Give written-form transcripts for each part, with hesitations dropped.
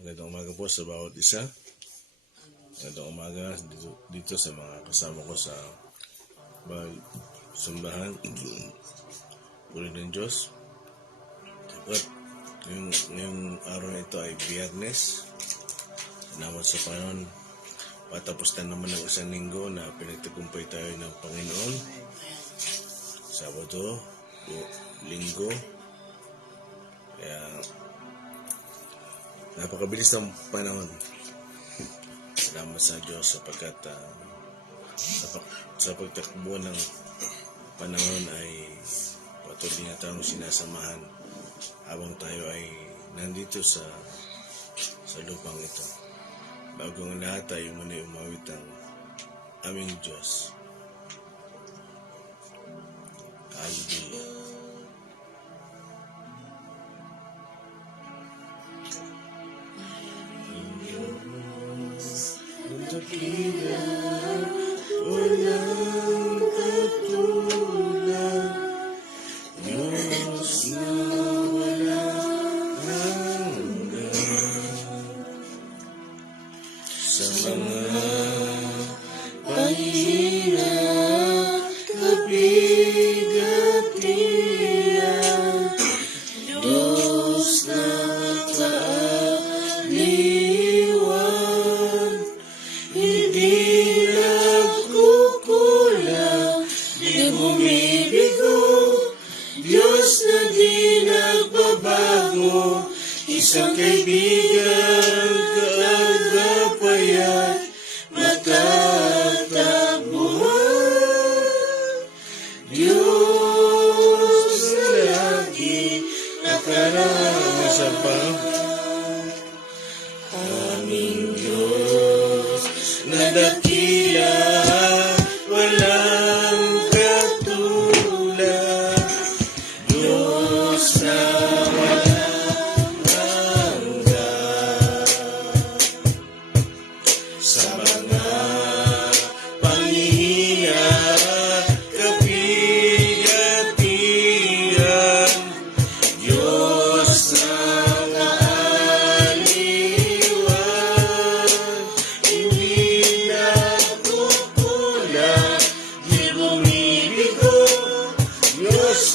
Magandang umaga po sa bawat isa. Magandang umaga dito sa mga kasama ko sa simbahan. Puri ng Diyos. At ngayong araw na ito ay Biyernes. Salamat sa Panginoon. Patapos na naman ng isang linggo na pinagtagumpay tayo ng Panginoon. Sabado o linggo. Kaya napakabilis ng panahon. Salamat sa Diyos sapagkat sa pagtakbo ng panahon ay patuloy na tayong sinasamahan habang tayo ay nandito sa lupang ito. Bago ang lahat tayo muna umawit ang aming Diyos. Hallelujah. Dakilan, walang katulad, Diyos na walang hanggan. Sa mga panghirap, kabigatian, Diyos na kaaliwan. Hindi nagkukulang, di bumibigo, Diyos na di nagbabago, isang kaibigan, kaagapay at matatagpuan. Diyos na lagi nakaraan sa aming Diyos na dakila, walang katulad, Diyos na walang hanggan. Sa mga panghihirap, kabigatian, Diyos na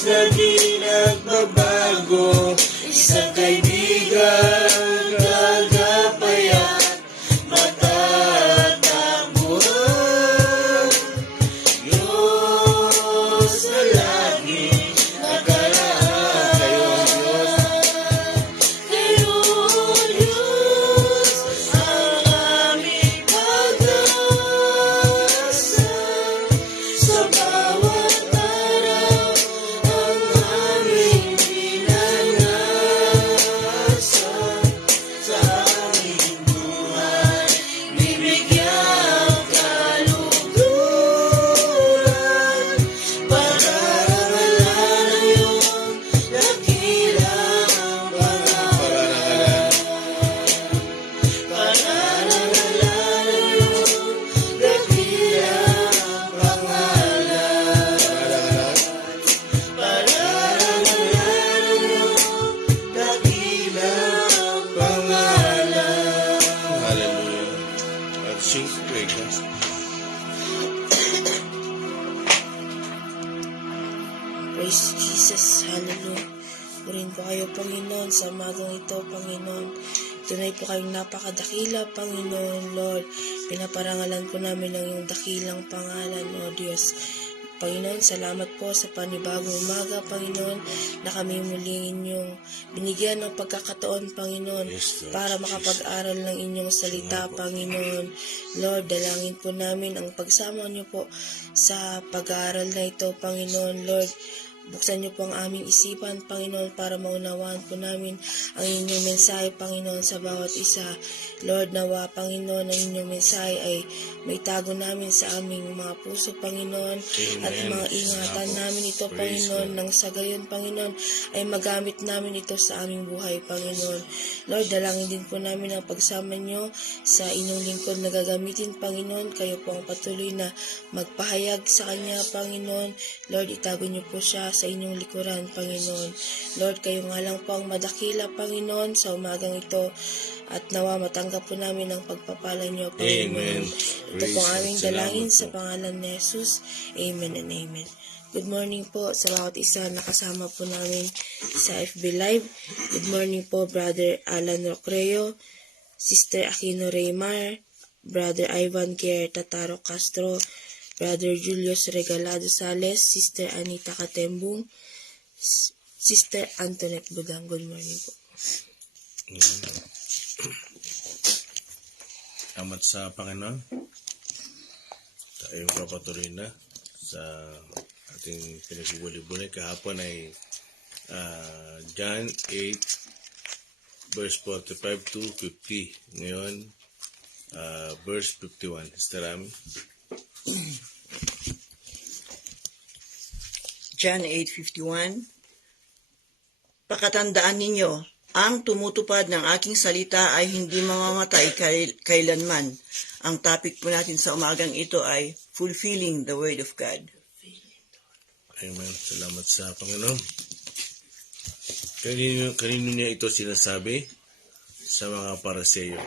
na di nagbabago, isang kaibigan, kagapay at matatagpuan. Diyos na lagi nakaraan. Kayo ang Diyos, ang aming pag-asa sa bawat Praise Jesus, hallelujah. Purihin ko kayo, Panginoon, sa umagang ito, Panginoon. Tunay po kayong napakadakila, Panginoon, Lord. Pinaparangalan po namin ang iyong dakilang pangalan, O Diyos. Panginoon, salamat po sa panibagong umaga, Panginoon, na kami muling inyong binigyan ng pagkakataon, Panginoon, para makapag-aral ng inyong salita, Panginoon. Lord, dalangin po namin ang pagsama niyo po sa pag-aaral na ito, Panginoon. Lord, buksan niyo po ang aming isipan, Panginoon, para maunawaan po namin ang inyong mensahe, Panginoon, sa bawat isa. Lord, nawa, Panginoon, ang inyong mensahe ay may tago namin sa aming mga puso, Panginoon, at mga ingatan namin ito, Panginoon, nang sa gayon, Panginoon, ay magamit namin ito sa aming buhay, Panginoon. Lord, dalangin din po namin ang pagsama niyo sa inyong lingkod na gagamitin, Panginoon. Kayo po ang patuloy na magpahayag sa kanya, Panginoon. Lord, itago niyo po siya sa inyong likuran, Panginoon. Lord, kayo nga lang po ang madakila, Panginoon, sa umagang ito. At nawa matanggap po namin ang pagpapala niyo, Panginoon. Amen. Ito po ang aming Praise God. dalangin Salamat sa po. pangalan ni Jesus. Amen and amen. Good morning po sa bawat isa na kasama po namin sa FB Live. Good morning po, Brother Alan Rocreo, Sister Aquino Raymar, Brother Ivan Kier Tataro Castro, Brother Julius Regalado Sales, Sister Anita Katembung, Sister Antoinette Budang. Good morning po. Salamat sa Panginoon. Tayo papatuloy na sa ating pinagubuli-buli. Kahapon ay John 8 verse 45 to 50. Ngayon, verse 51. Sister Rami. John 8:51. Pakatandaan ninyo, ang tumutupad ng aking salita ay hindi mamamatay kailanman. Ang topic po natin sa umagang ito ay fulfilling the word of God. Amen. Salamat sa Panginoon. Kanino niya ito sinasabi? Sa mga Pariseo.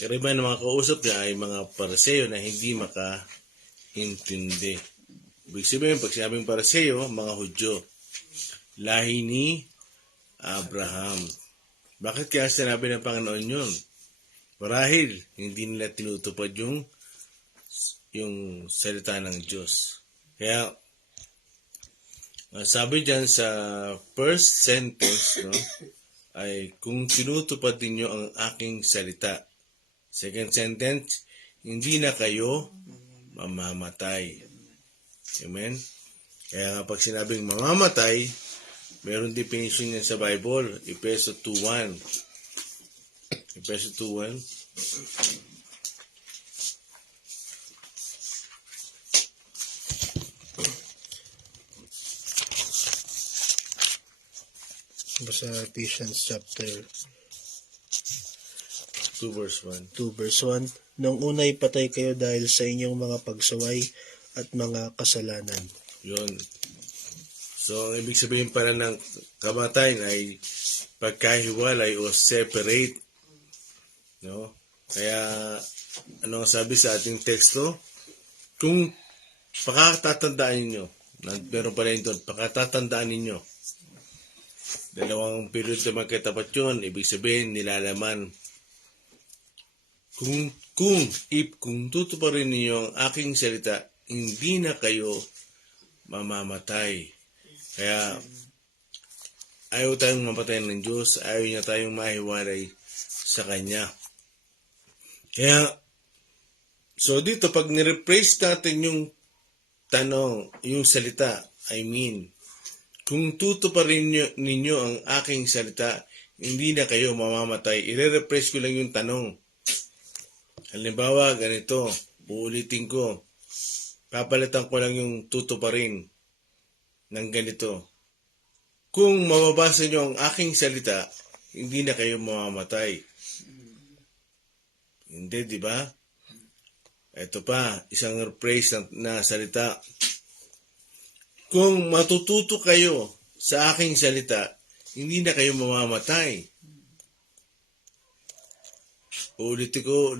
Karamihan ng mga kausap niya ay mga Pariseo na hindi makaintindi. Ibig sabihin, pag sinabing Pariseo, mga Hudyo, lahi ni Abraham. Bakit kaya sinabi ng Panginoon yun? Marahil, hindi nila tinutupad yung salita ng Diyos. Kaya, sabi dyan sa first sentence, no, ay kung tinutupad ninyo ang aking salita. Second sentence, hindi na kayo mamamatay. Amen? Kaya nga pag sinabing mamamatay, meron definition yan sa Bible. Efeso 2:1. Efeso 2:1. Basta Ephesians chapter 2 verse 1. 2 verse 1. Nung una'y patay kayo dahil sa inyong mga pagsaway at mga kasalanan. Yun. So, ang ibig sabihin pala ng kamatayan ay pagkahiwalay o separate. No? Kaya, ano ang sabi sa ating teksto? Kung pakatatandaan ninyo, meron pala yun doon, pakatatandaan ninyo, dalawang period na magkatapat yun, ibig sabihin, nilalaman. Kung tutuparin ninyo ang aking salita, hindi na kayo mamamatay. Kaya, ayaw tayong mamatay ng Diyos, ayaw niya tayong mahiwalay sa Kanya. Kaya, so dito, pag nireplace natin yung tanong, yung salita, kung tutuparin ninyo ang aking salita, hindi na kayo mamamatay. I-replace ko lang yung tanong. Halimbawa, ganito, uulitin ko. Papalitan ko lang yung tutuparin ng ganito. Kung mababasa nyo ang aking salita, hindi na kayo mamamatay. Hindi, di ba? Ito pa, isang replace na salita. Kung matututo kayo sa aking salita, hindi na kayo mamamatay. Ulitin ko,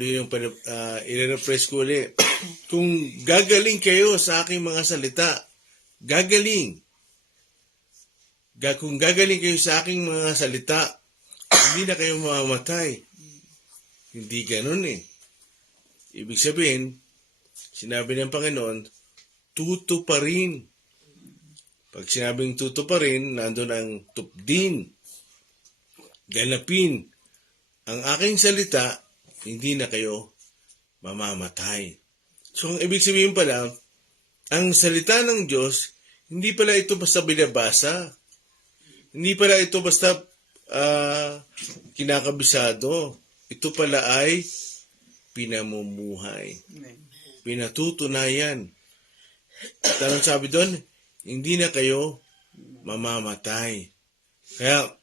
i-repress ko ulit. Kung gagaling kayo sa aking mga salita, gagaling. Kung gagaling kayo sa aking mga salita, hindi na kayo mamamatay. Hindi ganun eh. Ibig sabihin, sinabi ng Panginoon, tutuparin. Pag sinabing tutuparin, nandun ang tupdin. Ganapin. Ang aking salita, hindi na kayo mamamatay. So, ang ibig sabihin pala, ang salita ng Diyos, hindi pala ito basta binabasa. Hindi pala ito basta kinakabisado. Ito pala ay pinamumuhay. Pinatutunayan. At anong sabi doon? Hindi na kayo mamamatay. Kaya,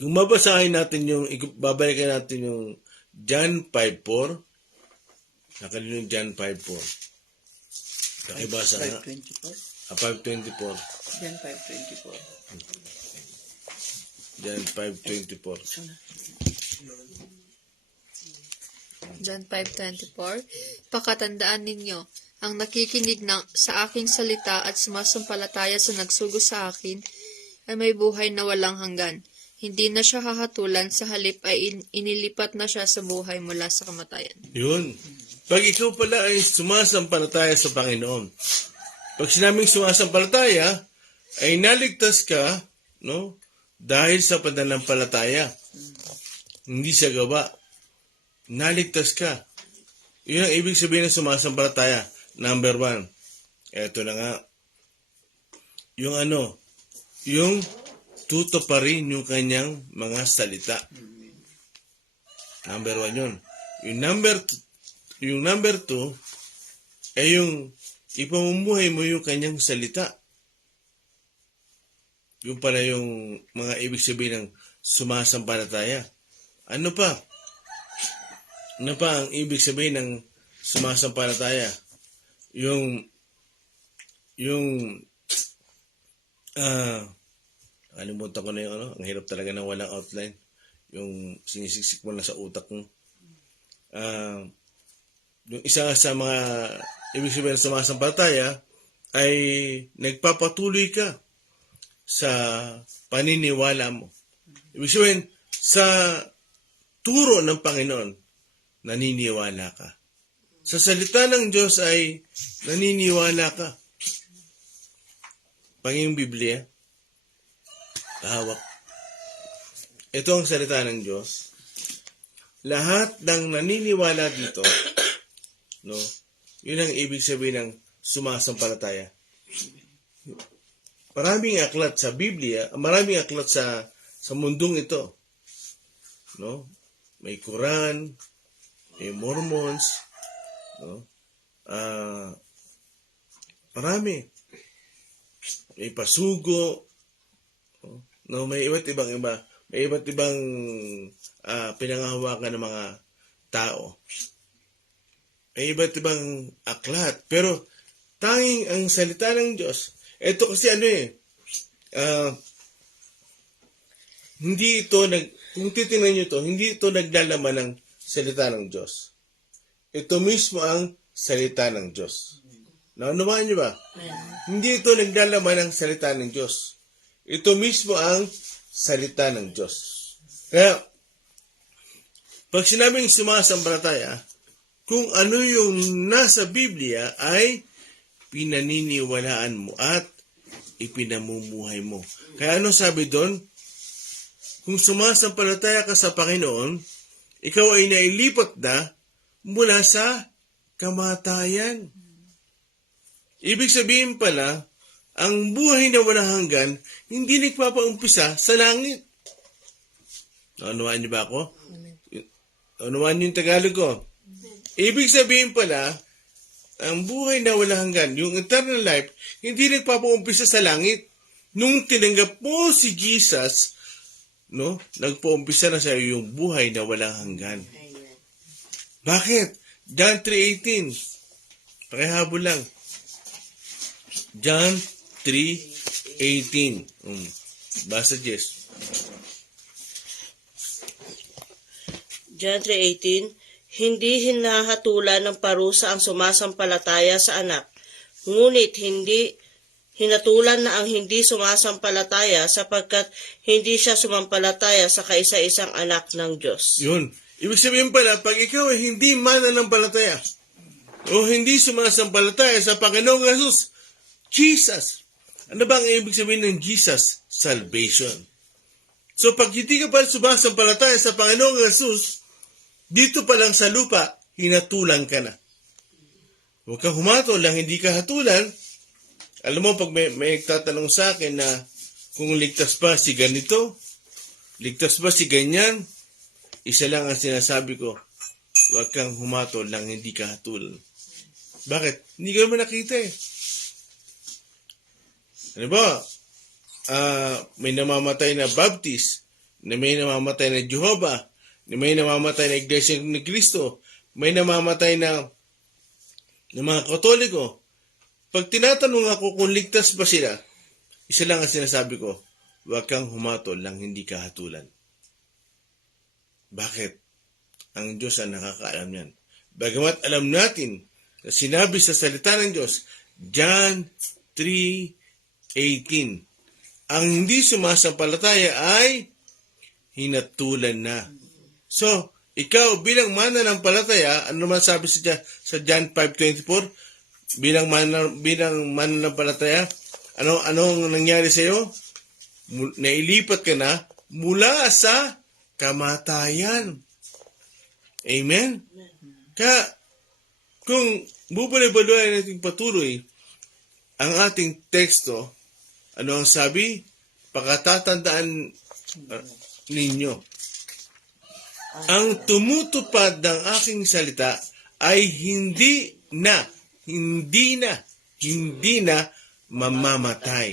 kung mabasahin natin babalikan natin yung John 5:4. Nakalino yung John 5:4. Nakibasa nga. 5:24. John 5:24. John 5:24. John 5:24. Pakatandaan ninyo, ang nakikinig sa aking salita at sumasampalataya sa nagsugo sa akin ay may buhay na walang hanggan. Hindi na siya hahatulan, sa halip ay inilipat na siya sa buhay mula sa kamatayan. Yun. Pag ikaw pala ay sumasampalataya sa Panginoon, pag sinabing sumasampalataya, ay naligtas ka, no? Dahil sa pananampalataya. Hindi sa gawa. Naligtas ka. Yun ang ibig sabihin ng sumasampalataya. Number 1. Eto na nga. Yung tutuparin yung kanyang mga salita. Number 1 yun. Yung number 2 ay yung ipamumuhay mo yung kanyang salita. Yung pala yung mga ibig sabihin ng sumasampalataya. Ano pa? Ano pa ang ibig sabihin ng sumasampalataya? Kalimutan ko na yung ang hirap talaga ng walang outline. Yung sinisiksik mo lang sa utak mo. Yung isa sa mga ibig sabihin ng sumasampalataya ay nagpapatuloy ka sa paniniwala mo. Ibig sabihin, sa turo ng Panginoon, naniniwala ka. Sa salita ng Diyos ay naniniwala ka. Panginoong Biblia, hawak. Ito ang salita ng Diyos. Lahat ng naniniwala dito, no, yun ang ibig sabihin ng sumasampalataya. Maraming aklat sa Biblia, maraming aklat sa mundong ito. No? May Quran, may Mormons, no? Marami. May pasugo, no? May iba't ibang pinangahawakan ng mga tao. May iba't ibang aklat, pero tanging ang salita ng Diyos. Ito kasi hindi ito kung titingnan nyo ito, hindi ito naglalaman ng salita ng Diyos. Ito mismo ang salita ng Diyos. Naunawaan nyo ba? Hindi ito naglalaman ng salita ng Diyos. Ito mismo ang salita ng Diyos. Kaya, pag sinabing sumasampalataya, kung ano yung nasa Biblia ay pinaniniwalaan mo at ipinamumuhay mo. Kaya ano sabi doon? Kung sumasampalataya ka sa Panginoon, ikaw ay nailipat na mula sa kamatayan. Ibig sabihin pala, ang buhay na walang hanggan, hindi nagpapaumpisa sa langit. Naunawaan niyo ba ako? Naunawaan niyo yung Tagalog ko? Ibig sabihin pala, ang buhay na walang hanggan, yung eternal life, hindi nagpapaumpisa sa langit. Nung tinanggap mo si Jesus, no, nagpaumpisa na sa iyo yung buhay na walang hanggan. Bakit? John 3:18. Pakihabol lang. John 3:18. Basta, Jess. John 3:18, hindi hinahatulan ng parusa ang sumasampalataya sa anak, ngunit hindi hinatulan na ang hindi sumasampalataya sapagkat hindi siya sumampalataya sa kaisa-isang anak ng Diyos. Yun. Ibig sabihin pala, pag ikaw ay hindi mananampalataya o hindi sumasampalataya sa Panginoong Jesus, Jesus. Ano ba ang ibig sabihin ng Jesus? Salvation. So pag hindi ka pa sumasampalataya sa Panginoong Jesus, dito pa lang sa lupa, hinatulan ka na. Huwag kang humatol lang, hindi ka hatulan. Alam mo, pag may tatanong sa akin na kung ligtas ba si ganito, ligtas ba si ganyan, isa lang ang sinasabi ko, huwag kang humatol lang, hindi ka hatulan. Bakit? Hindi ka naman nakita eh. Ano ba? May namamatay na Baptist, may namamatay na Jehovah, may namamatay na Iglesia ni Cristo, may namamatay na mga Katoliko. pag tinatanong ako kung ligtas ba sila, isa lang ang sinasabi ko, huwag kang humatol lang hindi ka hatulan. Bakit? Ang Diyos ang nakakaalam yan. Bagamat alam natin na sinabi sa salita ng Diyos, John 3:18, ang hindi sumasampalataya ay hinatulan na. So, ikaw bilang mananampalataya, ano naman sabi sa John 5:24, bilang mananampalataya, anong nangyari sa iyo? Nailipat ka na mula sa kamatayan. Amen? Kaya, kung bubalibaluan natin patuloy ang ating teksto, ano ang sabi? Pakatatandaan ninyo. Ang tumutupad ng aking salita ay hindi na mamamatay.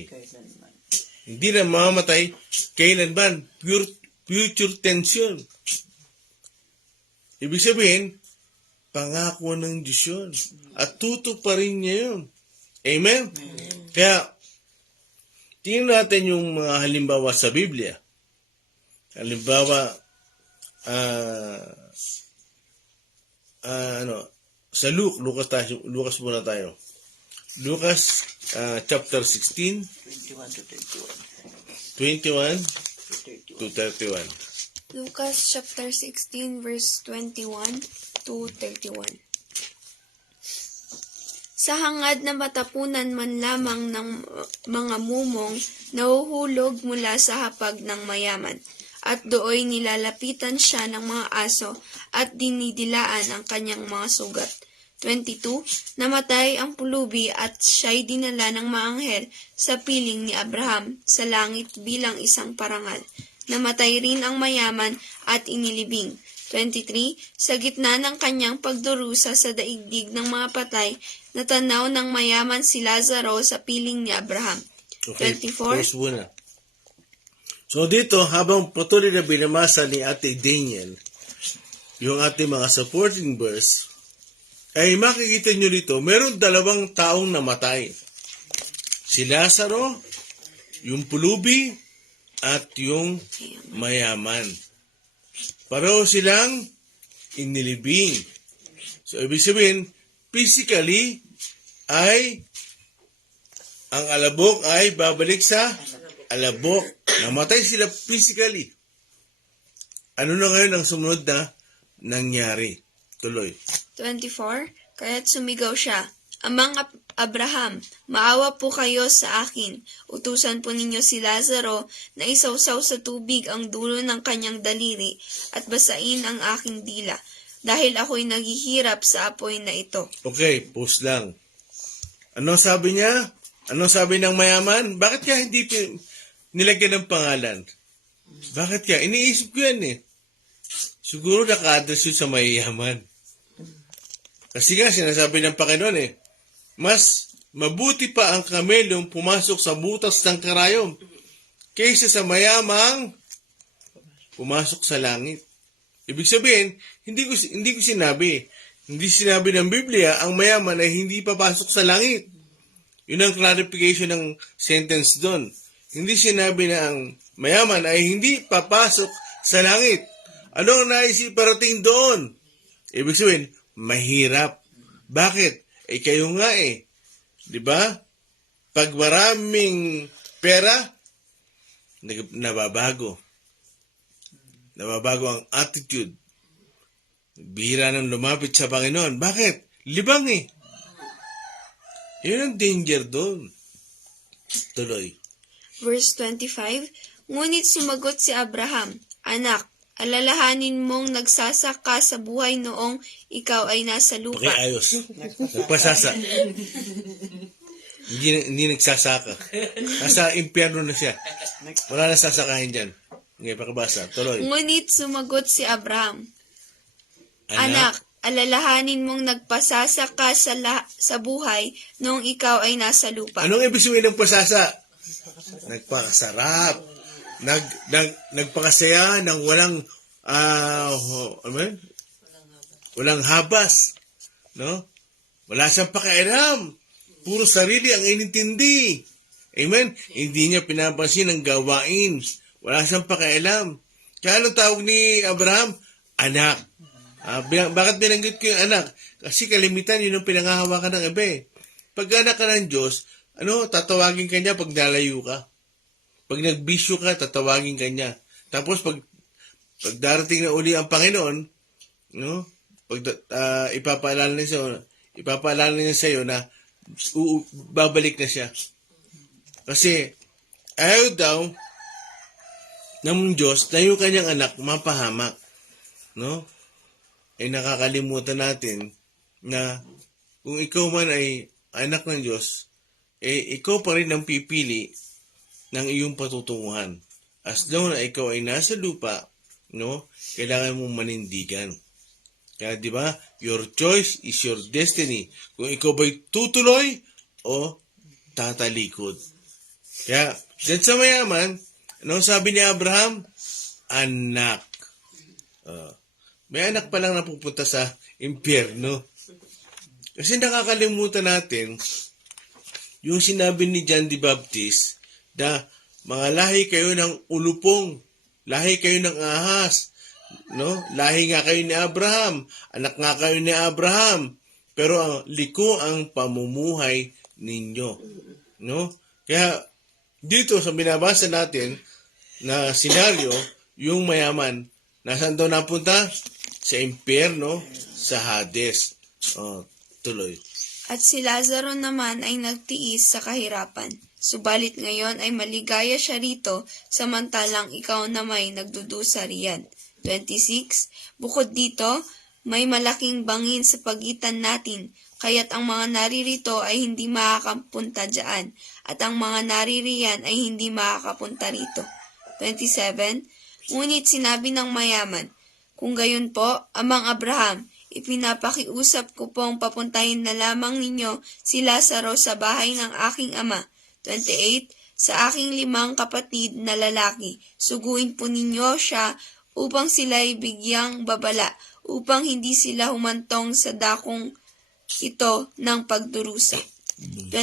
Hindi na mamamatay kailanman. Future tense yun. Ibig sabihin, pangako ng Diyos yun. At tutuparin niya yun. Amen? Kaya, tingnan natin yung mga halimbawa sa Biblia. Halimbawa, sa Lucas muna tayo. Lucas chapter 16, 21 to 31. Lucas chapter 16 verse 21 to 31. Sa hangad na matapunan man lamang ng mga mumong, nahuhulog mula sa hapag ng mayaman, at dooy nilalapitan siya ng mga aso at dinidilaan ang kanyang mga sugat. 22. Namatay ang pulubi at siya'y dinala ng maanghel sa piling ni Abraham sa langit bilang isang parangal. Namatay rin ang mayaman at inilibing. 23. Sa gitna ng kanyang pagdurusa sa daigdig ng mga patay, natanaw ng mayaman si Lazaro sa piling ni Abraham. Okay, 24. pause muna. So dito, habang patuloy na binamasa ni Ate Daniel yung ating mga supporting verse, ay makikita nyo dito, meron 2 taong namatay. Si Lazaro, yung pulubi, at yung mayaman. Pareho silang inilibing. So, ibig sabihin, physically, ay ang alabok ay babalik sa alabok. Namatay sila physically. Ano na ngayon ang sumunod na nangyari? Tuloy. 24. Kaya't sumigaw siya, Amang Abraham, maawa po kayo sa akin. Utusan po ninyo si Lazaro na isawsaw sa tubig ang dulo ng kanyang daliri at basain ang aking dila, dahil ako'y naghihirap sa apoy na ito. Okay, pause lang. Ano sabi niya? Ano sabi ng mayaman? Bakit kaya hindi nilagyan ng pangalan? Bakit kaya? Iniisip ko yan eh. Siguro naka-address yun sa mayayaman. Kasi nga, sinasabi ng Panginoon eh, mas mabuti pa ang kamelyong pumasok sa butas ng karayom kaysa sa mayamang pumasok sa langit. Ibig sabihin, hindi ko sinabi. Hindi sinabi ng Biblia, ang mayaman ay hindi papasok sa langit. Yun ang clarification ng sentence doon. Hindi sinabi na ang mayaman ay hindi papasok sa langit. Ano ang naisip parating doon? Ibig sabihin, mahirap. Bakit? Eh kayo nga eh. 'Di ba? Pag maraming pera, nababago. Nababago ang attitude. Bihira nang lumapit sa Panginoon. Bakit? Libang eh. Yun ang danger doon. Tuloy. Verse 25. Ngunit sumagot si Abraham, Anak, alalahanin mong nagsasaka sa buhay noong ikaw ay nasa lupa. Okay, ayos. Nagpasasa. Hindi nagsasaka. Nasa impyerno na siya. Wala na sasakahin dyan. Ngayon, pakabasa. Tuloy. Ngunit sumagot si Abraham, Anak, alalahanin mong nagpasasa ka sa buhay noong ikaw ay nasa lupa. Anong ibig sabihin ng pasasa? Nagpakasarap. Nagpakasaya ng walang walang habas, no? Wala siyang pakialam puro sarili ang inintindi. Amen? Hindi niya pinapansin ang gawain. Wala siyang pakialam. Kaya anong tawag ni Abraham? Anak. Bakit binanggit ko yung anak? Kasi kalimitan yun ang pinangahawakan ng iba eh. Pag anak ka ng Diyos, tatawagin ka niya pag nalayo ka. Pag nagbisyo ka, tatawagin ka niya. Tapos pag darating na uli ang Panginoon, pag ipapaalala niya sa iyo na babalik na siya. Kasi ayaw daw ng Diyos na yung kanyang anak mapahamak. Nakakalimutan natin na kung ikaw man ay anak ng Diyos, ikaw pa rin ang pipili ng iyong patutunguhan. As long na ikaw ay nasa lupa, kailangan mong manindigan. Kaya di ba, your choice is your destiny. Kung ikaw ba'y tutuloy o tatalikod. Kaya, dyan sa mayaman, sabi ni Abraham? Anak. May anak pa lang napupunta sa impyerno. Kasi nakakalimutan natin yung sinabi ni John the Baptist na mga lahi kayo ng ulupong, lahi kayo ng ahas, lahi nga kayo ni Abraham, anak nga kayo ni Abraham, pero liko ang pamumuhay ninyo. Kaya dito sa binabasa natin na senaryo, yung mayaman, nasaan daw napunta? Sa impyerno, sa Hades. Tuloy. At si Lazaro naman ay nagtiis sa kahirapan. Subalit ngayon ay maligaya siya rito, samantalang ikaw na may nagdudusa riyan. 26. Bukod dito, may malaking bangin sa pagitan natin, kaya't ang mga naririto ay hindi makakapunta dyan, at ang mga naririyan ay hindi makakapunta rito. 27. Ngunit sinabi ng mayaman, kung gayon po, Amang Abraham, ipinapakiusap ko pong papuntahin na lamang ninyo si Lazaro sa bahay ng aking ama. 28. Sa aking 5 kapatid na lalaki, suguin po ninyo siya upang sila'y bigyang babala, upang hindi sila humantong sa dakong ito ng pagdurusa. 29.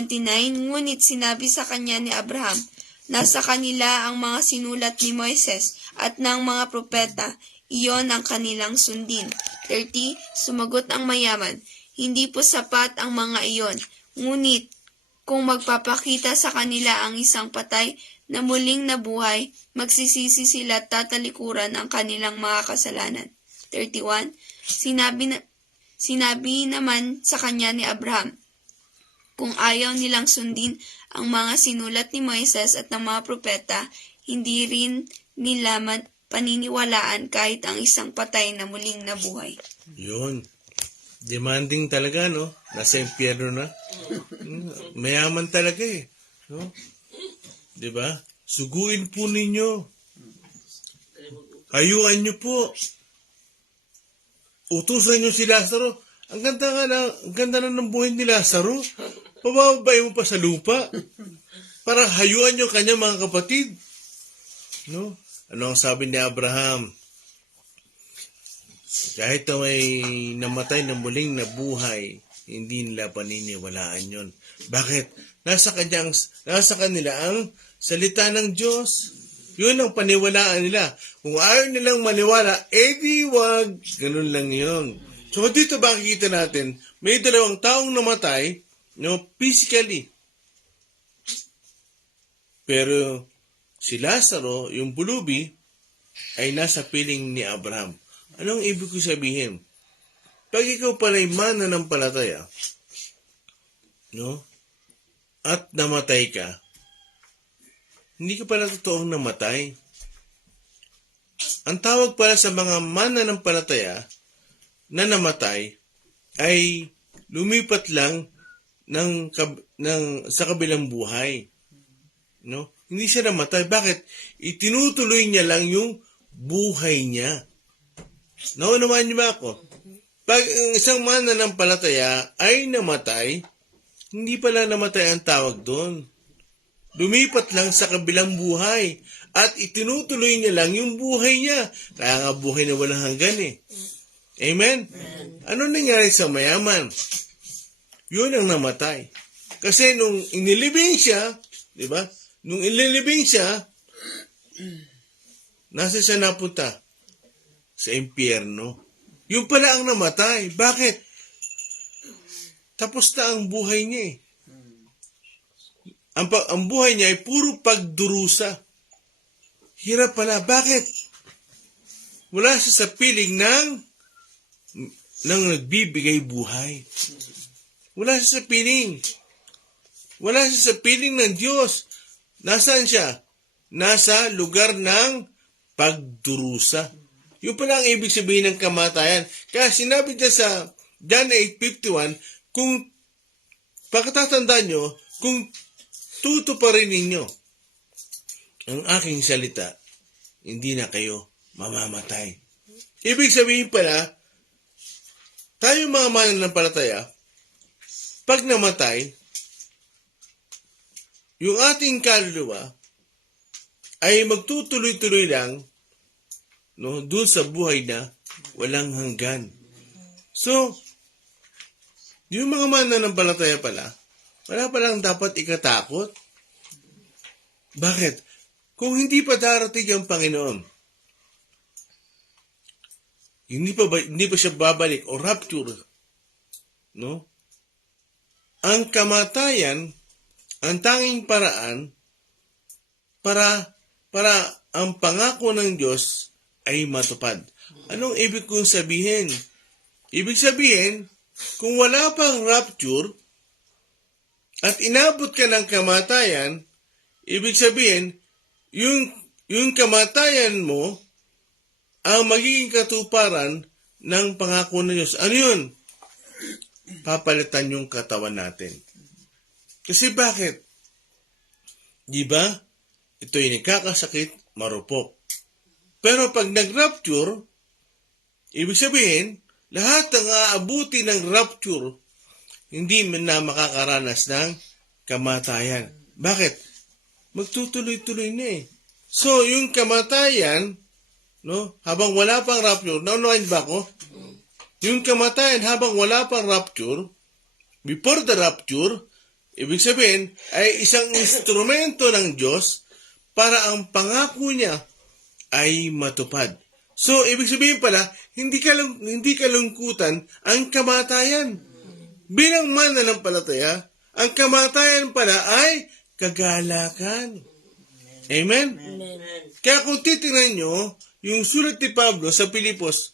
Ngunit sinabi sa kanya ni Abraham, nasa kanila ang mga sinulat ni Moises at ng mga propeta, iyon ang kanilang sundin. 30. Sumagot ang mayaman, hindi po sapat ang mga iyon, ngunit kung magpapakita sa kanila ang isang patay na muling nabuhay, magsisisi sila at tatalikuran ang kanilang mga kasalanan. 31. Sinabi naman sa kanya ni Abraham, kung ayaw nilang sundin ang mga sinulat ni Moises at ng mga propeta, hindi rin nila paniniwalaan kahit ang isang patay na muling nabuhay. Yun. Demanding talaga, Nasa impyerno na. Mayaman talaga eh. Diba? Suguin po ninyo. Hayuan nyo po. Utusan nyo si Lazaro. Ang ganda na ng buhay ni Lazaro. Pababay mo pa sa lupa. Para hayuan nyo kanya mga kapatid. Ano ang sabi ni Abraham? Kahit na may namatay na muling nabuhay, hindi nila paniniwalaan yon. Bakit? Nasa kanila ang salita ng Diyos. Yun ang paniwalaan nila. Kung ayaw nilang maniwala, di wag. Ganun lang yun. So dito makikita natin, may 2 taong namatay, physically. Pero si Lazaro, yung pulubi, ay nasa piling ni Abraham. Anong ibig ko sabihin? Pag ikaw pala'y mananampalataya, at namatay ka, hindi ka pala totoong namatay. Ang tawag pala sa mga mananampalataya na namatay ay lumipat lang sa kabilang buhay. Hindi siya namatay. Bakit? Itinutuloy niya lang yung buhay niya. Naunawahan niyo ba ako? Pag isang mananampalataya ay namatay, hindi pala namatay ang tawag doon. Lumipat lang sa kabilang buhay at itinutuloy niya lang yung buhay niya. Kaya nga buhay na walang hanggan eh. Amen? Ano nangyari sa mayaman? Yun ang namatay. Kasi nung inilibing siya, di ba? Nung inilibing siya, nasa siya napunta? Sa impyerno. Yung pala ang namatay. Bakit? Tapos na ang buhay niya eh. Ang buhay niya ay puro pagdurusa. Hirap pala. Bakit? Wala siya sa piling ng nagbibigay buhay. Wala siya sa piling. Wala siya sa piling ng Diyos. Nasaan siya? Nasa lugar ng pagdurusa. Yung pala ang ibig sabihin ng kamatayan. Kaya sinabi niya sa John 8:51, kung pagkatatandaan nyo, kung tutuparin ninyo ang aking salita, hindi na kayo mamamatay. Ibig sabihin pala, tayo mga mananampalataya, pag namatay, yung ating kaluluwa ay magtutuloy-tuloy lang doon sa buhay na walang hanggan. So, yung mga mananampalataya pala, wala palang dapat ikatakot. Bakit? Kung hindi pa darating ang Panginoon, hindi pa siya babalik o rapture, no? Ang kamatayan, ang tanging paraan para ang pangako ng Diyos ay matupad. Anong ibig kong sabihin? Ibig sabihin, kung wala pang rapture at inabot ka ng kamatayan, ibig sabihin, yung kamatayan mo ang magiging katuparan ng pangako ng Diyos. Ano yun? Papalitan yung katawan natin. Kasi bakit? Di ba? Ito'y nagkakasakit, marupok. Pero pag nag-rapture, ibig sabihin, lahat ng aabuti ng rapture, hindi man na makakaranas ng kamatayan. Bakit? Magtutuloy-tuloy na eh. So, yung kamatayan, no, habang wala pang rapture, naunawain ba ako? Yung kamatayan habang wala pang rapture, before the rapture, ibig sabihin, ay isang instrumento ng Diyos para ang pangako niya ay matupad. So, ibig sabihin pala, hindi kalungkutan ang kamatayan. Bilang mananampalataya, ang kamatayan pala ay kagalakan. Amen? Amen. Kaya kung titingnan nyo, yung sulat ni Pablo sa Pilipos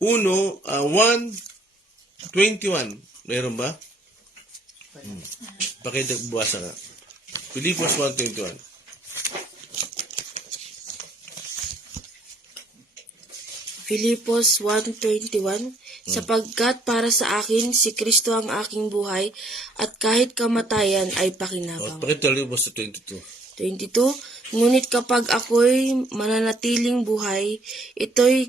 1:21, meron ba? Pakibasa ka. Pilipos 1:21. Filipos 1:21, sapagkat para sa akin si Kristo ang aking buhay at kahit kamatayan ay pakinabang. Pakituloy mo sa 22. 22, ngunit kapag ako'y mananatiling buhay, ito'y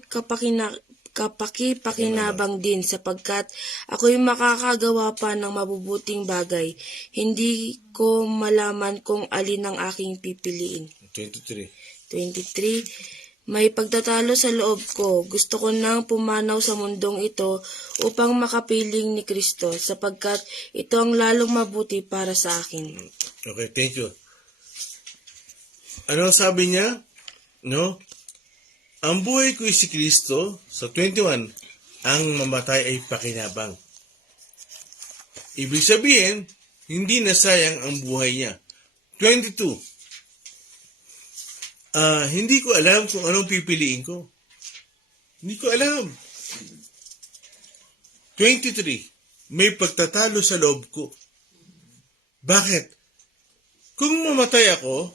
kapakipakinabang din sapagkat ako'y makakagawa pa ng mabubuting bagay. Hindi ko malaman kung alin ang aking pipiliin. 23. 23, may pagtatalo sa loob ko. Gusto ko nang pumanaw sa mundong ito upang makapiling ni Kristo sapagkat ito ang lalong mabuti para sa akin. Okay, thank you. Ano sabi niya? No? Ang buhay ko si Kristo, sa 21, ang mamatay ay pakinabang. Ibig sabihin, hindi nasayang ang buhay niya. 22, hindi ko alam kung anong pipiliin ko. Hindi ko alam. 23, may pagtatalo sa loob ko. Bakit? Kung mamatay ako,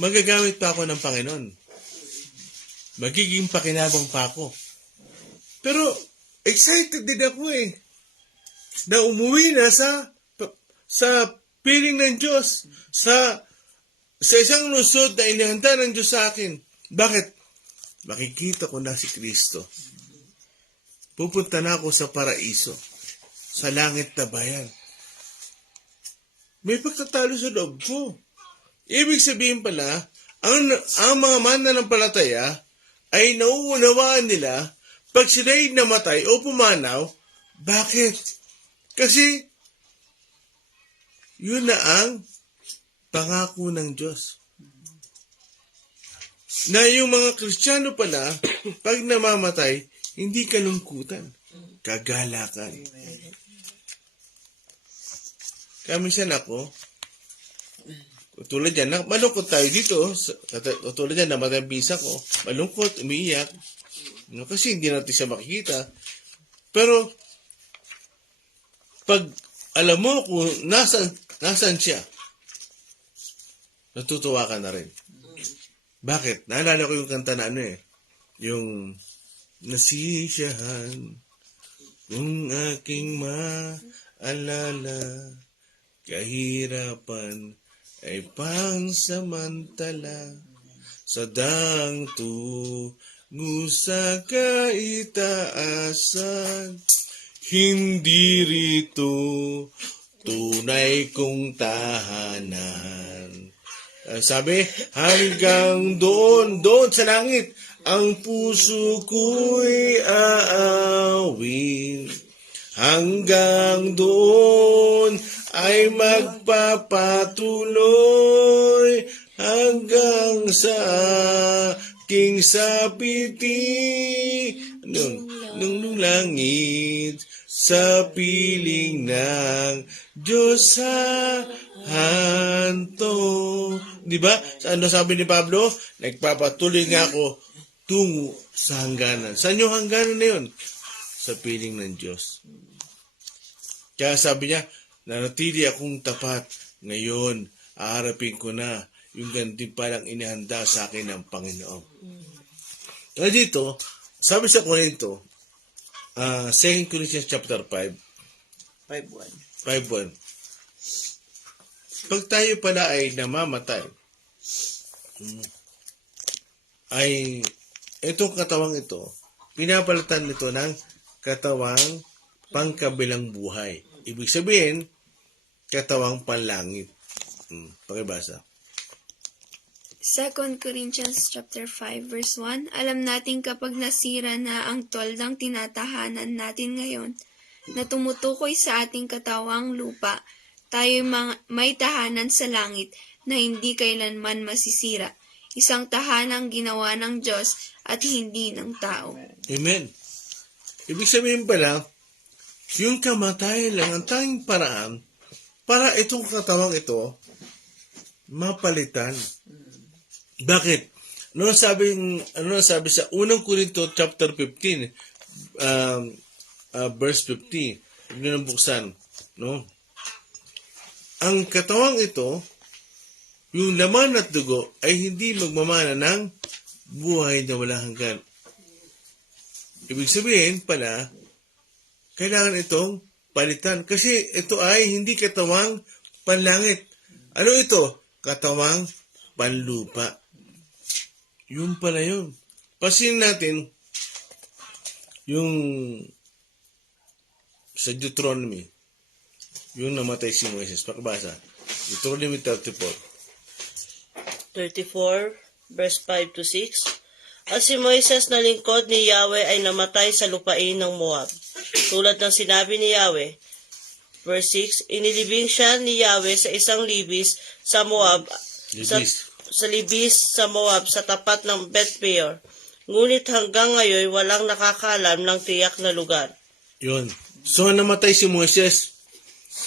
magagamit pa ako ng Panginoon. Magiging pakinabang pa ako. Pero, excited din ako eh. Na umuwi na sa piling ng Diyos. Sa isang lungsod na inihanda ng Diyos sa akin. Bakit? Makikita ko na si Kristo. Pupunta na ako sa paraiso. Sa langit na bayan. May pagtatalo sa loob ko. Ibig sabihin pala, ang mga mananampalataya ay nauunawaan nila pag sila'y namatay o pumanaw. Bakit? Kasi, yun na ang pangako ng Diyos. Na yung mga Kristiyano pala, pag namamatay, hindi kalungkutan, kagalakan. Minsan ako, tulad yan, malungkot tayo dito, tulad yan, namatay ang bisa ko, malungkot, umiiyak, kasi hindi natin siya makikita. Pero, pag alam mo kung nasaan siya, natutuwa ka na rin. Bakit? Naalala ko yung kanta na yung nasisiyahan kung aking maalala, kahirapan ay pangsamantala, sadang tungo sa kaitaasan, hindi rito tunay kong tahanan. Sabi, hanggang doon sa langit, ang puso ko'y aawin. Hanggang doon ay magpapatuloy, hanggang sa aking sapiti ng langit, sa piling ng Diyos sa hanto. Diba? Ano sabi ni Pablo? Nagpapatuloy nga ako tungo sa hangganan. Saan yung hangganan na yun? Sa piling ng Diyos. Kaya sabi niya, nanatili akong tapat. Ngayon, aharapin ko na yung gantimpalang inihanda sa akin ng Panginoon. Kaya dito, sabi sa Korinto, 2 Corinthians chapter 5, 5:1. Pag tayo pala ay namamatay, ay itong katawang ito, pinapalitan nito ng katawang pangkabilang buhay. Ibig sabihin, katawang panlangit. Pakibasa. 2 Corinthians chapter 5 verse 1, alam natin kapag nasira na ang toldang tinatahanan natin ngayon, na tumutukoy sa ating katawang lupa, tayo may tahanan sa langit na hindi kailanman masisira. Isang tahanang ginawa ng Diyos at hindi ng tao. Amen. Ibig sabihin pala, yung kamatayan lang ang tanging paraan para itong katawang ito mapalitan. Bakit? Ano sabi sa unang Korinto chapter 15, verse 50, hindi nang buksan, no? Ang katawang ito, yung laman at dugo ay hindi magmamana ng buhay na wala hanggan. Ibig sabihin pala, kailangan itong palitan. Kasi ito ay hindi katawang panlangit. Ano ito? Katawang panlupa. Yun pala yun. Pasin natin yung sa Deuteronomy, yung namatay si Moises. Pakibasa. Deuteronomy 34, verse 5 to 6. At si Moises na lingkod ni Yahweh ay namatay sa lupain ng Moab. Tulad ng sinabi ni Yahweh. Verse 6, inilibing siya ni Yahweh sa isang libis sa Moab, sa libis sa Moab sa tapat ng Beth-peor. Ngunit hanggang ngayon walang nakakaalam ng tiyak na lugar. Yun. So namatay si Moises,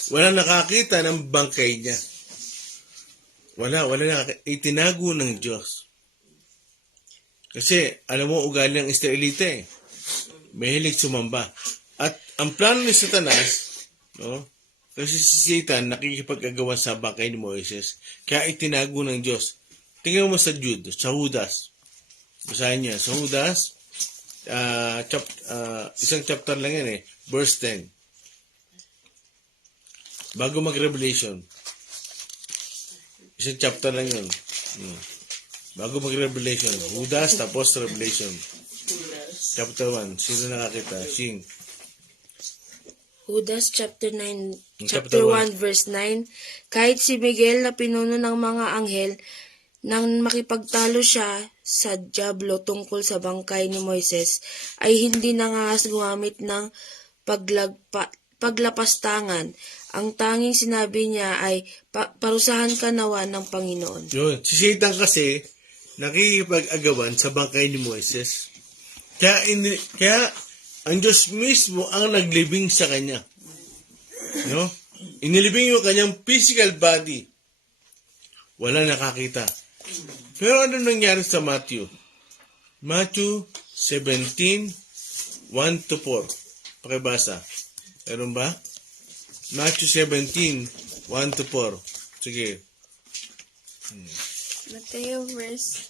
walang nakakita ng bangkay niya. Wala nakakita. Itinago ng Diyos. Kasi, alam mo, ugali ng Israelita mahilig sumamba. At ang plano ni Satanas, no? Kasi si Satan nakikipag-agawan sa bangkay ni Moises, kaya itinago ng Diyos. Tingnan mo sa Jude, sa Judas. Basahin niya, sa Judas, isang chapter lang yan verse 10. Bago mag-Revelation. Isang chapter lang yun. Bago mag-Revelation. Judas, tapos Revelation. Chapter 1. Sino nakakita? Sing. Judas chapter 1 verse 9, kahit si Miguel na pinuno ng mga anghel, nang makipagtalo siya sa dyablo tungkol sa bangkay ni Moises, ay hindi nangangas gumamit ng paglapastangan. Ang tanging sinabi niya ay, parusahan ka nawa ng Panginoon. Yun. Si Satan kasi, nakikipag-agawan sa bangkay ni Moises. Kaya ang Diyos mismo ang naglibing sa kanya. No? Inilibing yung kanyang physical body. Wala nakakita. Pero ano nangyari sa Matthew? Matthew 17, 1-4. Pakibasa. Meron ba? Matthew 17, 1-4. Sige. Mateo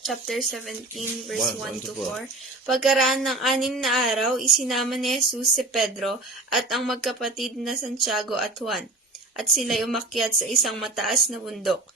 chapter 17, verse 1 1 to to 4. Pagkaraan ng 6 na araw, isinama ni Jesus si Pedro at ang magkapatid na Santiago at Juan, at sila'y umakyat sa isang mataas na bundok.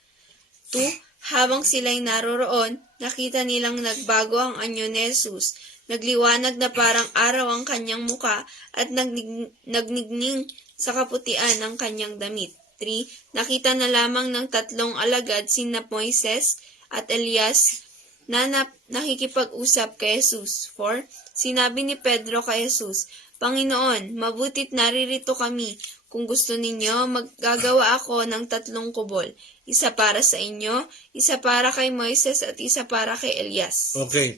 Habang sila'y naroroon, nakita nilang nagbago ang anyo ni Jesus. Nagliwanag na parang araw ang kanyang muka at nagnigning sa kaputian ng kanyang damit. 3. Nakita na lamang ng 3 alagad sina Moises at Elias na nakikipag-usap kay Jesus. 4. Sinabi ni Pedro kay Jesus, Panginoon, mabutit naririto kami. Kung gusto ninyo, maggagawa ako ng 3 kubol. Isa para sa inyo, isa para kay Moises at isa para kay Elias. Okay.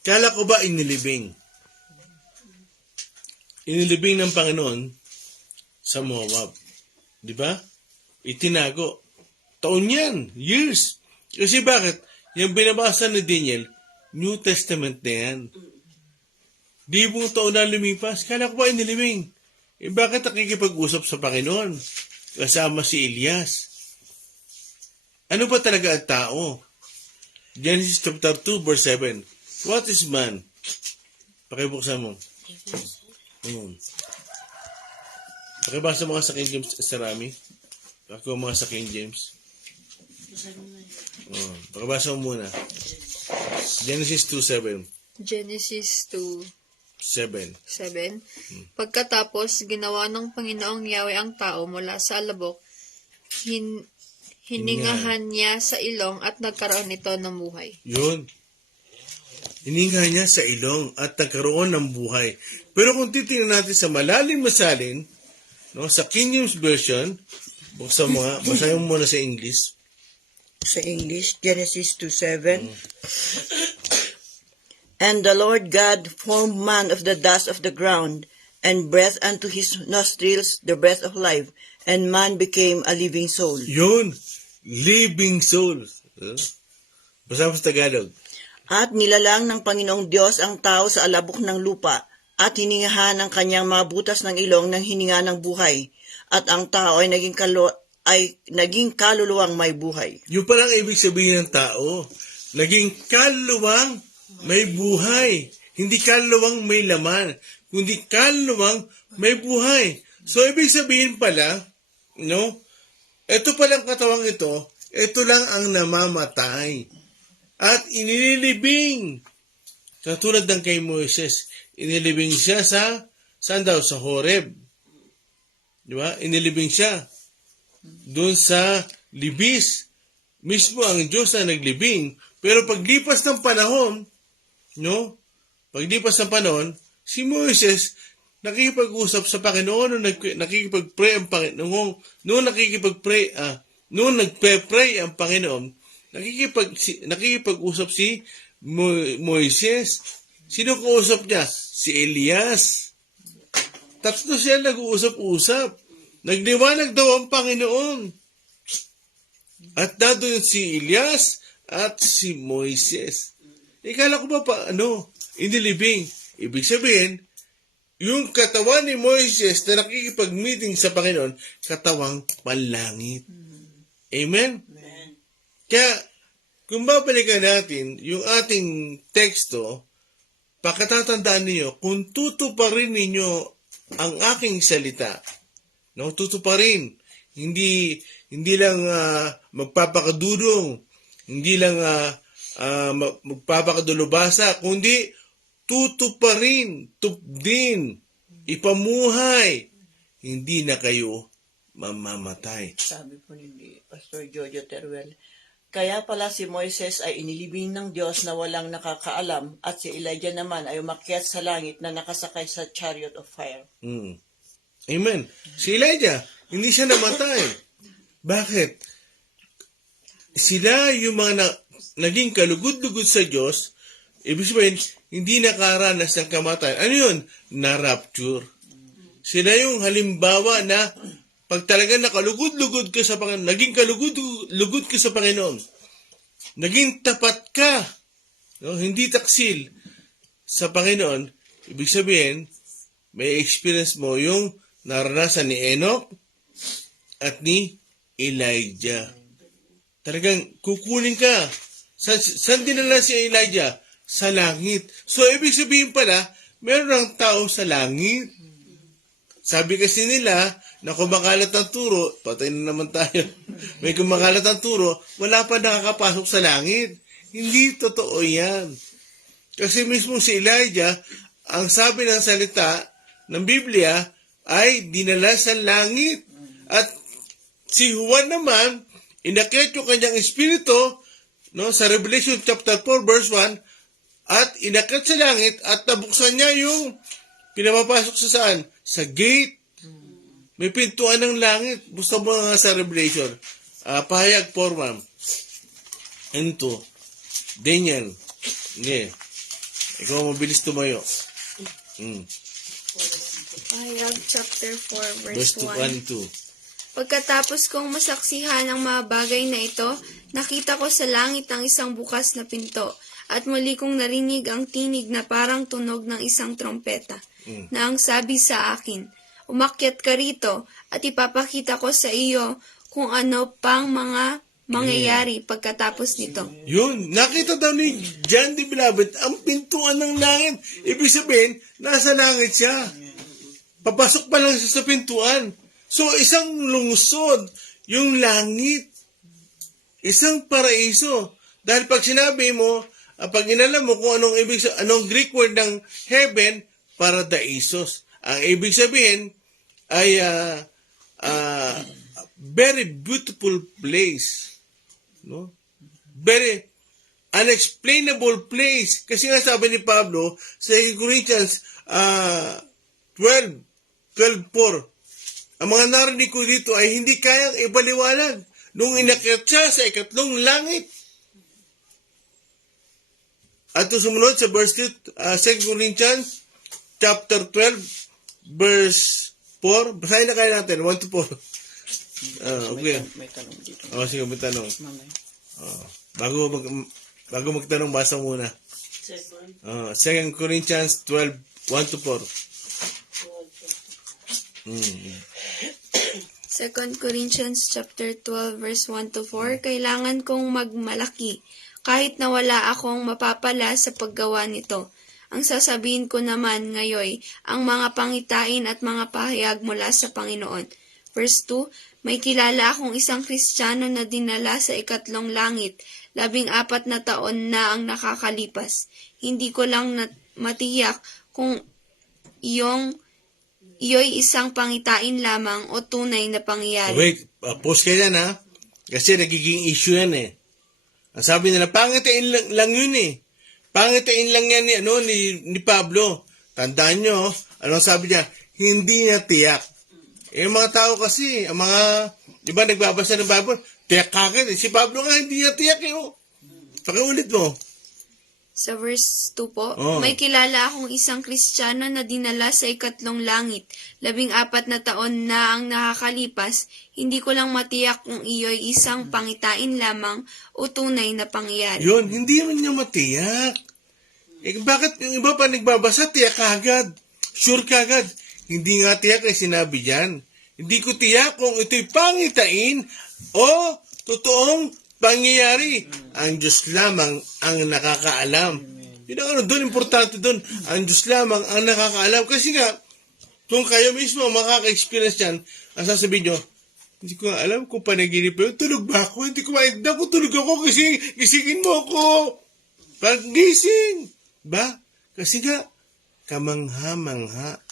Kala ko ba inilibing? Inilibing ng Panginoon sa Moab. Di ba? Itinago. Taon yan. Years. Kasi bakit? Yung binabasa ni Daniel, New Testament na yan. Di buong taon na lumipas. Kala ko ba inilibing? Bakit nakikipag-usap sa Panginoon? Kasama si Elias. Ano ba talaga ang tao? Genesis chapter 2 verse 7. What is man? Pakibuksan mo. Pakibasa mga sa King James, Sarami. Ako mga sa King James. Pakibasa mo muna. Genesis 2:7. Genesis 7. 2:7. Pagkatapos, ginawa ng Panginoong Yahweh ang tao mula sa alabok, hiningahan niya sa ilong at nagkaroon nito ng buhay. Yun. Hininga niya sa ilong at nagkaroon ng buhay. Pero kung titingnan natin sa malalim masalin, no, sa King James Version, basahin mo muna sa English. Sa English, Genesis 2:7. And the Lord God formed man of the dust of the ground, and breathed unto his nostrils the breath of life, and man became a living soul. Yun. Living soul. Basa mo sa Tagalog. At nilalang ng Panginoong Diyos ang tao sa alabok ng lupa, at hiningahan ng kanyang mga butas ng ilong ng hininga ng buhay, at ang tao ay naging kaluluwang may buhay. Yung palang ibig sabihin ng tao. Naging kaluluwang may buhay. Hindi kaluluwang may laman, kundi kaluluwang may buhay. So, ibig sabihin pala, no? Ito palang katawang ito lang ang namamatay. At inilibing. Katulad ng kay Moises, inilibing siya saan daw? Sa Horeb. Di ba? Inilibing siya. Doon sa libis. Mismo ang Diyos na naglibing. Pero paglipas ng panahon, no? Paglipas ng panahon, si Moises nakikipag-usap sa Panginoon nung nakikipag-pray ang Panginoon. Nung nagpe-pray ang Panginoon, nakikipag-usap si Moises. Sino kausap niya? Si Elias. Tatlo siya nag-uusap-usap. Nagliwanag daw ang Panginoon. At doon si Elias at si Moises. Ikala ko ba inilibing? Ibig sabihin, yung katawan ni Moises na nakikipag-meeting sa Panginoon, katawang panlangit. Amen? Kaya, kung babalikan natin yung ating teksto, pagkatatandaan ninyo, kung tutuparin ninyo ang aking salita, no, tutuparin, hindi lang magpapakadudong, hindi lang magpapakadulubasa, kundi tutuparin, tupdin, ipamuhay, hindi na kayo mamamatay. Sabi po ni Pastor Jojo Teruel, kaya pala si Moises ay inilibing ng Diyos na walang nakakaalam, at si Elijah naman ay umakyat sa langit na nakasakay sa chariot of fire. Amen. Si Elijah, hindi siya namatay. Bakit? Sila yung mga naging kalugod-lugod sa Diyos, ibig sabihin, hindi nakaranas ng kamatayan. Ano yun? Na-rapture. Sila yung halimbawa na pag talaga nakalugod-lugod ka sa Panginoon, naging kalugod-lugod ka sa Panginoon, naging tapat ka, no? Hindi taksil sa Panginoon, ibig sabihin, may experience mo yung naranasan ni Enoch at ni Elijah. Talagang kukunin ka. Saan dinala si Elijah? Sa langit. So, ibig sabihin pala, meron ng tao sa langit. Sabi kasi nila, na kumakalat ang turo, patay na naman tayo. May kumakalat ang turo, wala pa nakakapasok sa langit. Hindi totoo yan. Kasi mismo si Elijah, ang sabi ng salita ng Biblia ay dinala sa langit. At si Juan naman, inakyat yung kanyang espiritu, no, sa Revelation chapter 4 verse 1, at inakyat sa langit at nabuksan niya yung pinapapasok sa saan? Sa gate. May pintuan ng langit. Buksan mo nga sa Revelation. Pahayag 4:1. Ito. Daniel. Hindi. Ikaw mabilis tumayo. Pahayag chapter 4 Verse verse 1 1. 2. Pagkatapos kong masaksihan ang mga bagay na ito, nakita ko sa langit ang isang bukas na pinto, at muli kong narinig ang tinig na parang tunog ng isang trompeta, na ang sabi sa akin, umakyat ka rito, at ipapakita ko sa iyo kung ano pang mga mangyayari pagkatapos nito. Yun, nakita daw ni John the Beloved ang pintuan ng langit. Ibig sabihin, nasa langit siya. Papasok pa lang siya sa pintuan. So, isang lungsod, yung langit. Isang paraiso. Dahil pag sinabi mo, pag inalam mo kung anong Greek word ng heaven, paradaisos. Ang ibig sabihin ay very beautiful place. No? Very unexplainable place. Kasi nga sabi ni Pablo sa 2 Corinthians 12:4, ang mga narinig ko dito ay hindi kayang ibaliwanag nung inakyat siya sa ikatlong langit. At sumunod sa verse 2 Corinthians chapter 12 verse 4. Basahin na kayo natin, 1-4. Okay. May tanong dito. Sige, may tanong. Mamaya. Bago magtanong, basa muna. 2 Corinthians 12, 1-4. 2 Corinthians chapter 12 verse 1 to 4, kailangan kong magmalaki kahit na wala akong mapapala sa paggawa nito. Ang sasabihin ko naman ngayon, ang mga pangitain at mga pahayag mula sa Panginoon. Verse 2, may kilala akong isang Kristiyano na dinala sa ikatlong langit, 14 na taon na ang nakakalipas. Hindi ko lang matiyak kung iyo'y isang pangitain lamang o tunay na pangyayari. Wait, pause ka dyan ha. Kasi nagiging issue yan eh. Ang sabi nila, pangitain lang yun eh. Pangitain lang yan ni Pablo. Tandaan nyo, anong sabi niya? Hindi na tiyak. Mga tao kasi, ang mga, di ba nagbabasa ng Bible, tiyak kagad eh. Si Pablo nga, hindi na tiyak eh. Pakiulit mo. Sa verse 2 po, Oh. may kilala akong isang Kristiyano na dinala sa ikatlong langit, 14 na taon na ang nakakalipas, hindi ko lang matiyak kung iyo'y isang pangitain lamang o tunay na pangyayari. Yun, hindi man niya matiyak. Bakit yung iba pa nagbabasa, tiyak kagad. Sure kagad. Hindi nga tiyak ay sinabi dyan. Hindi ko tiyak kung ito'y pangitain o totoong pangyayari. Ang Diyos lamang ang nakakaalam. Yun ang doon, importante doon. Ang Diyos lamang ang nakakaalam. Kasi nga, kung kayo mismo makaka-experience yan, ang sasabihin nyo, hindi ko alam kung panaginip yun. Tulog ba ako? Hindi ko maintindihan kung tulog ako kasi gisingin mo ako. Pag-gising. Ba? Kasi nga, kamangha-mangha.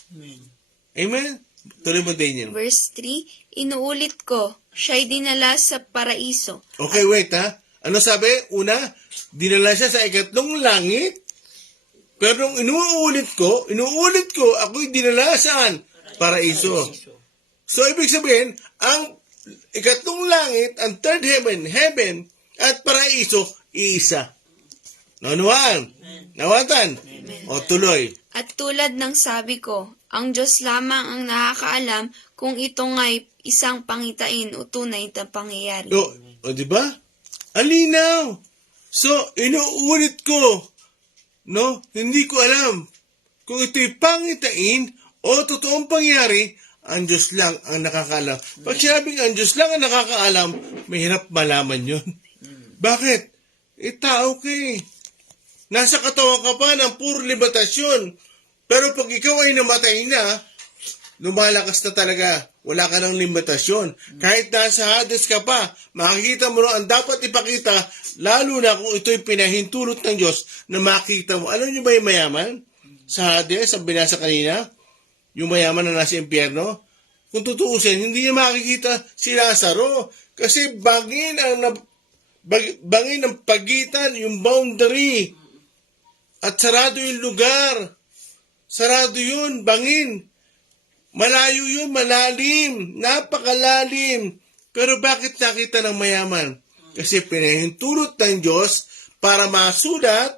Amen? Tuloy mo din yun. Verse 3, inuulit ko, siya'y dinala sa paraiso. Okay, wait ha. Ano sabi? Una, dinala siya sa ikatlong langit. Pero nung inuulit ko, ako'y dinala saan? paraiso. So, ibig sabihin, ang ikatlong langit, ang third heaven, at paraiso, iisa. Naunawaan? Nawatan? O tuloy. At tulad ng sabi ko, ang Diyos lamang ang nakakaalam kung ito nga'y isang pangitain o tunay na pangyayari. O di ba? Alinaw. So, inuulit ko, no? Hindi ko alam kung ito'y pangitain o totoong pangyari, ang Diyos lang ang nakakaalam. Pag sinabing ang Diyos lang ang nakakaalam, mahirap malaman yun. Bakit? Tao ka eh. Nasa katawan ka pa ng puro limitasyon. Pero pag ikaw ay namatay na, lumalakas na talaga. Wala ka ng limitasyon. Kahit nasa Hades ka pa, makikita mo ang dapat ipakita, lalo na kung ito'y pinahintulot ng Diyos na makita mo. Alam niyo ba yung mayaman? Sa Hades, ang binasa kanina, yung mayaman na nasa impyerno, kung tutuusin, hindi niya makikita si Lazaro. Kasi bangin ang pagitan, yung boundary. At sarado yung lugar. Sarado yun, bangin. Malayo yun, malalim. Napakalalim. Pero bakit nakita ng mayaman? Kasi pinahintulot ng Diyos para masulat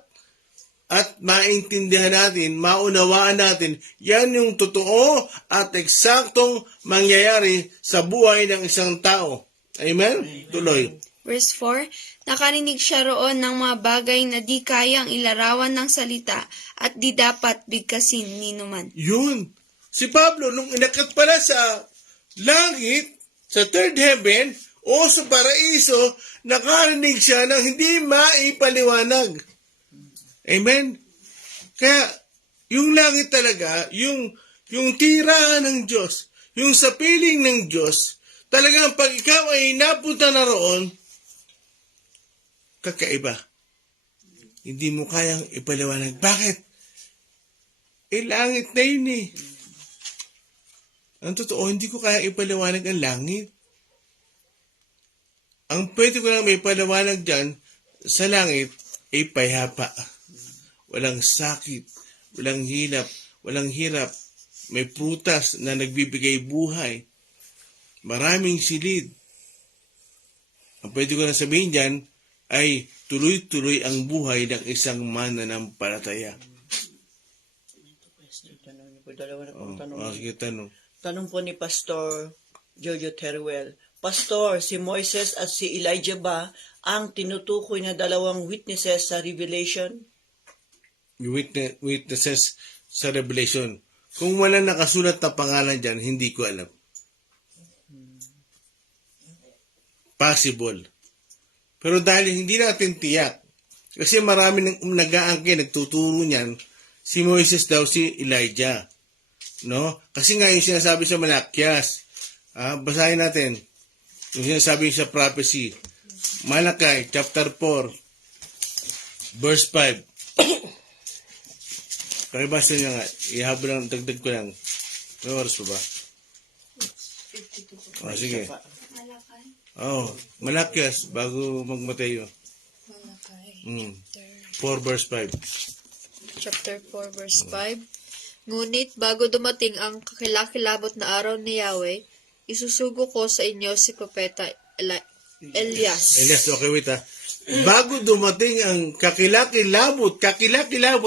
at maintindihan natin, maunawaan natin, yan yung totoo at eksaktong mangyayari sa buhay ng isang tao. Amen? Tuloy. Verse 4, nakarinig siya roon ng mga bagay na di kayang ilarawan ng salita at di dapat bigkasin ni numan. Yun. Si Pablo, nung inakyat pala sa langit, sa third heaven, o sa paraiso, nakarinig siya ng hindi maipaliwanag. Amen? Kaya, yung langit talaga, yung tirahan ng Diyos, yung sa piling ng Diyos, talagang pag ikaw ay napunta na roon, kakaiba. Hindi mo kayang ipaliwanag. Bakit? Langit na yun eh. Ang totoo, hindi ko kaya ipaliwanag ang langit. Ang pwede ko lang may paliwanag dyan sa langit ay payapa. Walang sakit, walang hirap, may prutas na nagbibigay buhay. Maraming silid. Ang pwede ko lang sabihin dyan ay tuloy-tuloy ang buhay ng isang mananampalataya. Sige, tanong. Tanong po ni Pastor Jojo Teruel, Pastor, si Moises at si Elijah ba ang tinutukoy na dalawang witnesses sa Revelation? Witnesses sa Revelation. Kung wala nakasulat na pangalan dyan, hindi ko alam. Possible. Pero dahil hindi natin tiyak, kasi marami nag-aangkin, nagtuturo niyan, si Moises daw si Elijah. No? Kasi nga yung sinasabi sa Malakyas, basahin natin, yung sinasabi sa prophecy, Malakay, chapter 4, verse 5. Pakibasa niya nga, ihabol lang, dagdag ko lang. May oras pa ba? Sige. Malakyas, bago magmatay yun. 4 verse 5. Chapter 4, verse 5. Ngunit bago dumating ang kakilakilabot na araw ni Yahweh, isusugo ko sa inyo si Propeta Elias. Elias, okay, wait ha. Bago dumating ang kakilakilabot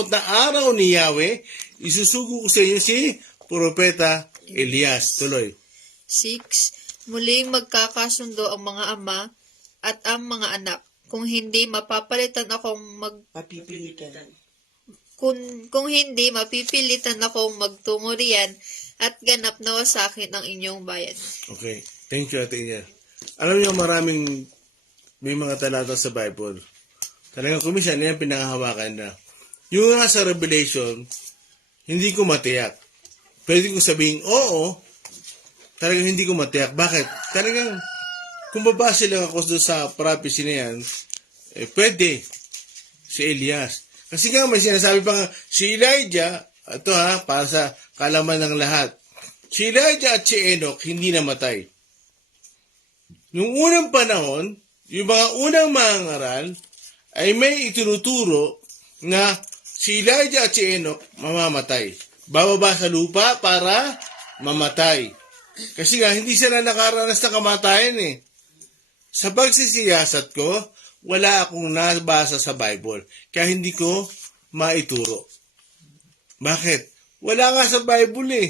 na araw ni Yahweh, isusugo ko sa inyo si Propeta Elias. Tuloy. 6. Muling magkakasundo ang mga ama at ang mga anak. Kung hindi, mapipilitan akong magtungo riyan at ganap na wasakin ang inyong bayan. Okay. Thank you, Ate Inya. Alam niyo, may mga talata sa Bible. Talagang kumisan, yan pinakahawakan na. Yung nga sa Revelation, hindi ko matiyak. Pwede ko sabihin, oo, talagang hindi ko matiyak. Bakit? Talagang, kung babase lang ako doon sa prophecy na yan, pwede si Elias. Kasi nga may sinasabi pa nga, si Elijah, ito para sa kalaman ng lahat, si Elijah at si Enoch hindi namatay. Nung unang panahon, yung mga unang mangaral ay may itinuturo na si Elijah at si Enoch mamamatay. Bababa sa lupa para mamatay. Kasi nga, hindi sila nakaranas ng kamatayan eh. Sa pagsisiyasat ko, wala akong nabasa sa Bible. Kaya hindi ko maituro. Bakit? Wala nga sa Bible eh.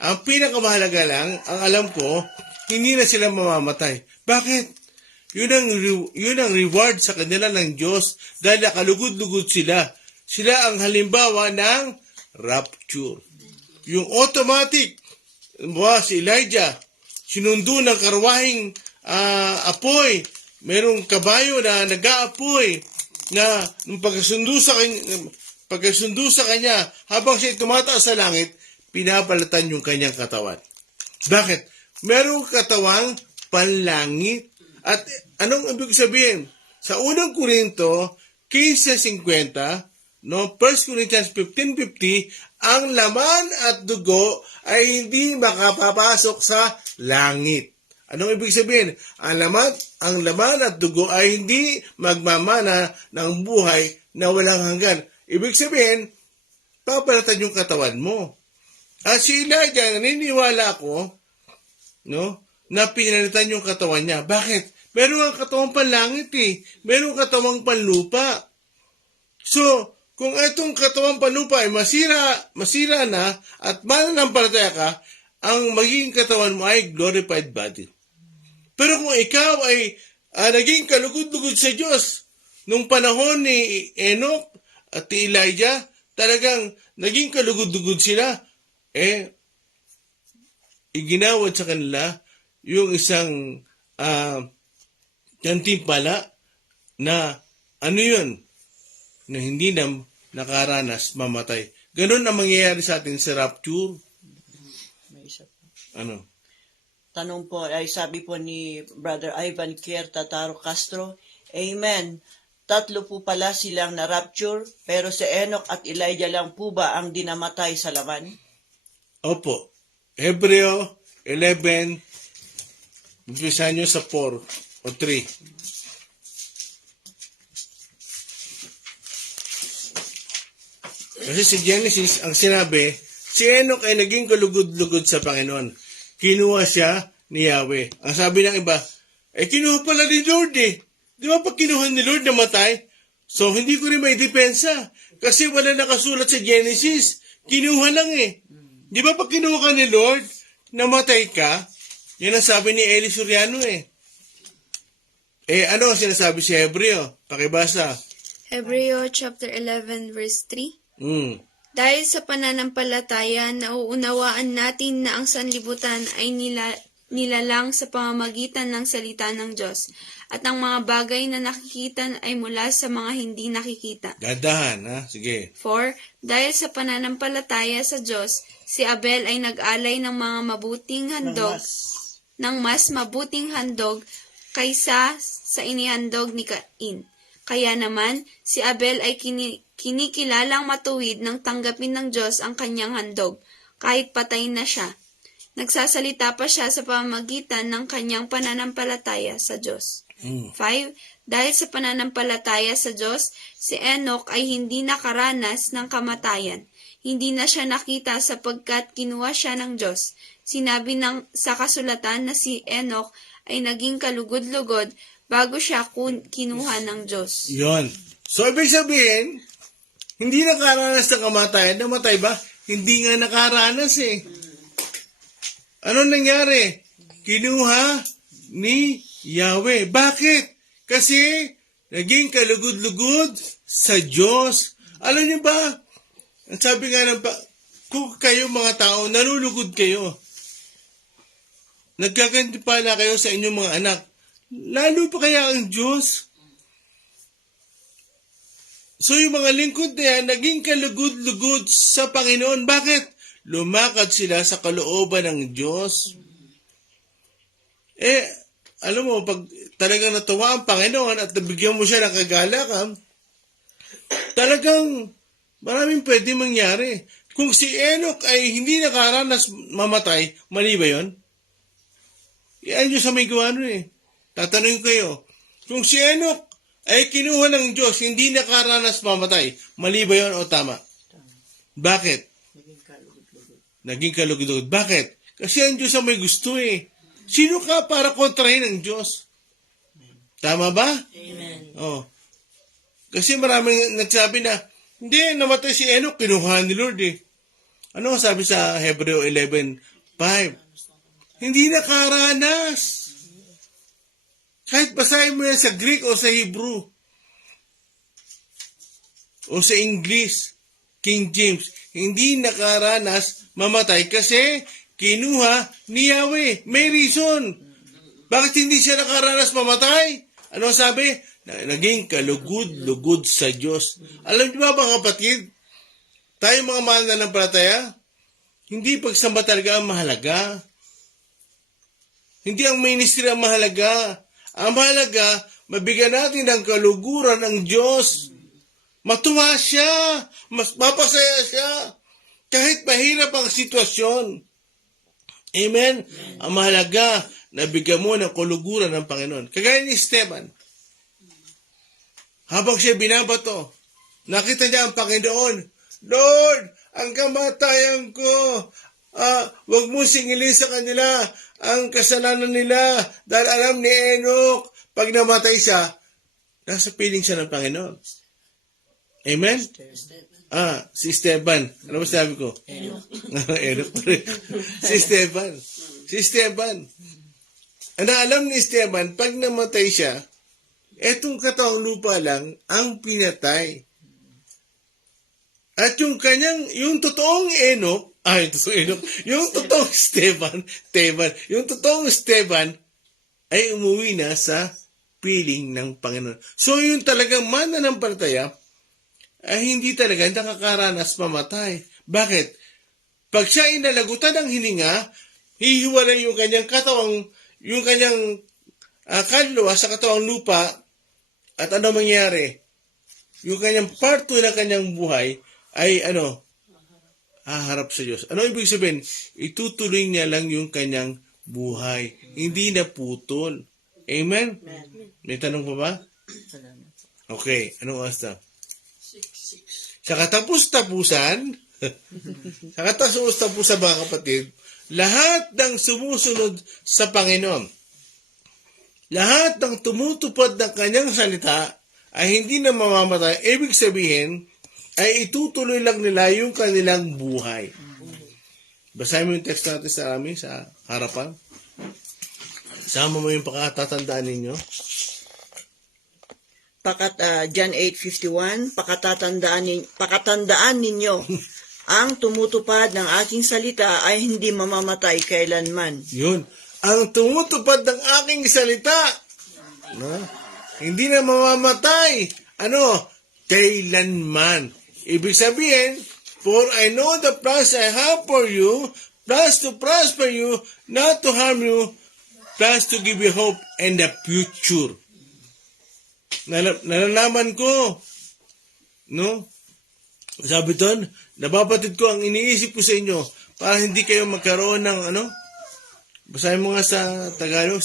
Ang pinakamahalaga lang, ang alam ko, hindi na sila mamamatay. Bakit? Yun ang reward sa kanila ng Diyos dahil nakalugod-lugod sila. Sila ang halimbawa ng rapture. Yung automatic, si Elijah, sinundo ng karwahing apoy. Merong kabayo na nag-aapoy na nung pagkasundo sa kanya, habang siya tumataas sa langit, pinapalatan yung kanyang katawan. Bakit? Merong katawang panlangit. At anong ibig sabihin? Sa unang Korinto 15:50, 1 Corinthians 15:50, ang laman at dugo ay hindi makapapasok sa langit. Anong ibig sabihin? Ang laman at dugo ay hindi magmamana ng buhay na walang hanggan. Ibig sabihin, papalatan yung katawan mo. At si Elijah, naniniwala ako, na pinalitan yung katawan niya. Bakit? Meron ang katawang panlangit eh. Meron katawang panlupa. So, kung itong katawang panlupa ay masira na at mananampalataya ka, ang magiging katawan mo ay glorified body. Pero kung ikaw ay naging kalugod-lugod sa Diyos, nung panahon ni Enoch at ni Elijah, talagang naging kalugod-lugod sila, iginawad sa kanila yung isang gantimpala na na hindi na nakaranas mamatay. Ganun ang mangyayari sa atin sa rapture. May isa po. Ano? Tanong po ay sabi po ni Brother Ivan Kier Tataro Castro, Amen. 3 po pala silang na-rapture, pero si Enoch at Elijah lang po ba ang dinamatay sa laman? Opo. Hebreo 11, umpisa nyo sa 4 o 3. Kasi si Genesis, ang sinabi, si Enoch ay naging kalugod-lugod sa Panginoon. Kinuha siya ni Yahweh. Ang sabi ng iba, kinuha pala ni Lord eh. Di ba pag kinuha ni Lord namatay? So, hindi ko rin may depensa. Kasi wala nakasulat sa Genesis. Kinuha lang eh. Di ba pag kinuha ka ni Lord, namatay ka? Yan ang sabi ni Eli Soriano eh. Ano ang sinasabi si Hebreo? Pakibasa. Hebreo chapter 11 verse 3. Dahil sa pananampalataya, nauunawaan natin na ang sanlibutan ay nilalang sa pamamagitan ng salita ng Diyos, at ang mga bagay na nakikita ay mula sa mga hindi nakikita. Gadahan, ha? Sige. 4. Dahil sa pananampalataya sa Diyos, si Abel ay nag-alay ng mga mabuting handog, ng mas mabuting handog kaysa sa inihandog ni Cain. Kaya naman, si Abel ay kinikilalang matuwid nang tanggapin ng Diyos ang kanyang handog, kahit patay na siya. Nagsasalita pa siya sa pamamagitan ng kanyang pananampalataya sa Diyos. 5. Dahil sa pananampalataya sa Diyos, si Enoch ay hindi nakaranas ng kamatayan. Hindi na siya nakita sapagkat kinuha siya ng Diyos. Sinabi sa kasulatan na si Enoch ay naging kalugod-lugod bago siya kinuha ng Diyos. Yon. So, ibig sabihin, hindi nakaranas ng kamatayan. Namatay ba? Hindi nga nakaranas eh. Ano nangyari? Kinuha ni Yahweh. Bakit? Kasi naging kalugod-lugod sa Diyos. Alam niyo ba? Ang sabi nga kung kayo mga tao, nalulugod kayo. Nagkagantipala kayo sa inyong mga anak. Lalo pa kaya ang Diyos? So yung mga lingkod na yan, naging kalugod-lugod sa Panginoon. Bakit? Lumakad sila sa kalooban ng Diyos. Alam mo, pag talagang natuwa ang Panginoon at nabigyan mo siya ng kagalakan, talagang maraming pwede mangyari. Kung si Enoch ay hindi nakaranas mamatay, mali ba yun? Yan yung sa may gawa nun eh. Tatanungin kayo, kung si Enoch ay kinuha ng Diyos, hindi nakaranas mamatay, mali ba yun o tama? Bakit? naging kalugod-lugod. Bakit? Kasi ang Diyos ang may gusto eh. Sino ka para kontrahin ang Diyos? Tama ba? Amen. Oh. Kasi maraming nagsabi na, hindi, namatay si Enoch, kinuha ni Lord eh. Ano ang sabi sa Hebreo 11:5? Hindi nakaranas. Kahit basahin mo yan sa Greek o sa Hebrew o sa English, King James, hindi nakaranas mamatay kasi kinuha ni Yahweh. May reason. Bakit hindi siya nakaranas mamatay? Ano sabi? Naging kalugod-lugod sa Diyos. Alam niyo ba mga kapatid, tayo mga mananampalataya, hindi pagsamba talaga ang mahalaga. Hindi ang ministry ang mahalaga. Ang mahalaga, mabigyan natin ng kaluguran ng Diyos. Matuwa siya. Mas mapasaya siya. Kahit mahirap ang sitwasyon. Amen? Ang mahalaga, nabigyan mo ng kaluguran ng Panginoon. Kagaya ni Esteban. Habang siya binabato, nakita niya ang Panginoon. Lord, ang kamatayan ko, wag mo singilin sa kanila ang kasalanan nila dahil alam ni Enoch, pag namatay siya, nasa piling siya ng Panginoon. Amen? Si Esteban. Ano ba sabi ko? Enoch. Si Esteban. Si Esteban. Ano alam ni Esteban, pag namatay siya, etong katawang lupa lang ang pinatay. At yung kanyang, yung totoong Enoch, yung totoong yung totoong Esteban ay umuwi na sa piling ng Panginoon. So yung talagang mananampalataya ay hindi talaga nakakaranas mamatay. Bakit? Pag siya inalagutan ng hininga, hihiwalay yung kanyang katawang, yung kanyang kaluluwa sa katawang lupa, at ano mangyari? Yung kanyang part 2 ng kanyang buhay ay haharap sa Diyos. Ano ibig sabihin? Itutuloy niya lang yung kanyang buhay. Hindi na putol. Amen? May tanong pa ba? Okay. Anong oras na? Sa katapus-tapusan, mga kapatid, lahat ng sumusunod sa Panginoon, lahat ng tumutupad ng kanyang salita ay hindi na mamamatay. Ibig sabihin, ay itutuloy lang nila yung kanilang buhay. Basahin mo yung text natin sa amin, sa harapan. Sama mo yung pakatatandaan ninyo. John 8:51, pakatandaan ninyo, ang tumutupad ng aking salita ay hindi mamamatay kailanman. Yun. Ang tumutupad ng aking salita, no? Hindi na mamamatay. Kailanman. Ibig sabihin, for I know the plans I have for you, plans to prosper you, not to harm you, plans to give you hope and a future. Nalalaman ko, no? Sabi doon, nababatid ko ang iniisip ko sa inyo para hindi kayo magkaroon ng basahin mo nga sa Tagalog,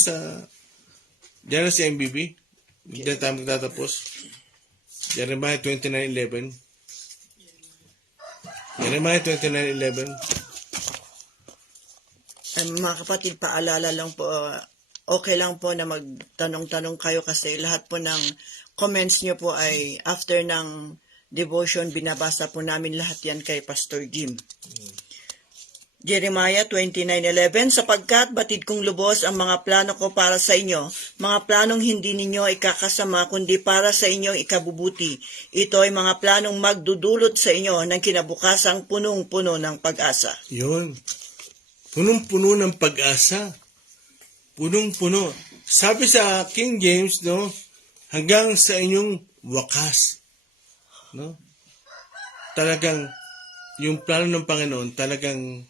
diyan sa MBB. Diyan tayo magtatapos. Jeremiah 29:11. Jeremiah 29:11. Mga kapatid, paalala lang po, okay lang po na magtanong-tanong kayo kasi lahat po ng comments nyo po ay after ng devotion, binabasa po namin lahat yan kay Pastor Jim. Jeremiah 29:11, sapagkat batid kong lubos ang mga plano ko para sa inyo, mga planong hindi ninyo ikakasama, kundi para sa inyong ikabubuti. Ito ay mga planong magdudulot sa inyo ng kinabukasang punong-puno ng pag-asa. Yun. Punong-puno ng pag-asa. Punong-puno. Sabi sa King James, hanggang sa inyong wakas. Talagang, yung plano ng Panginoon, talagang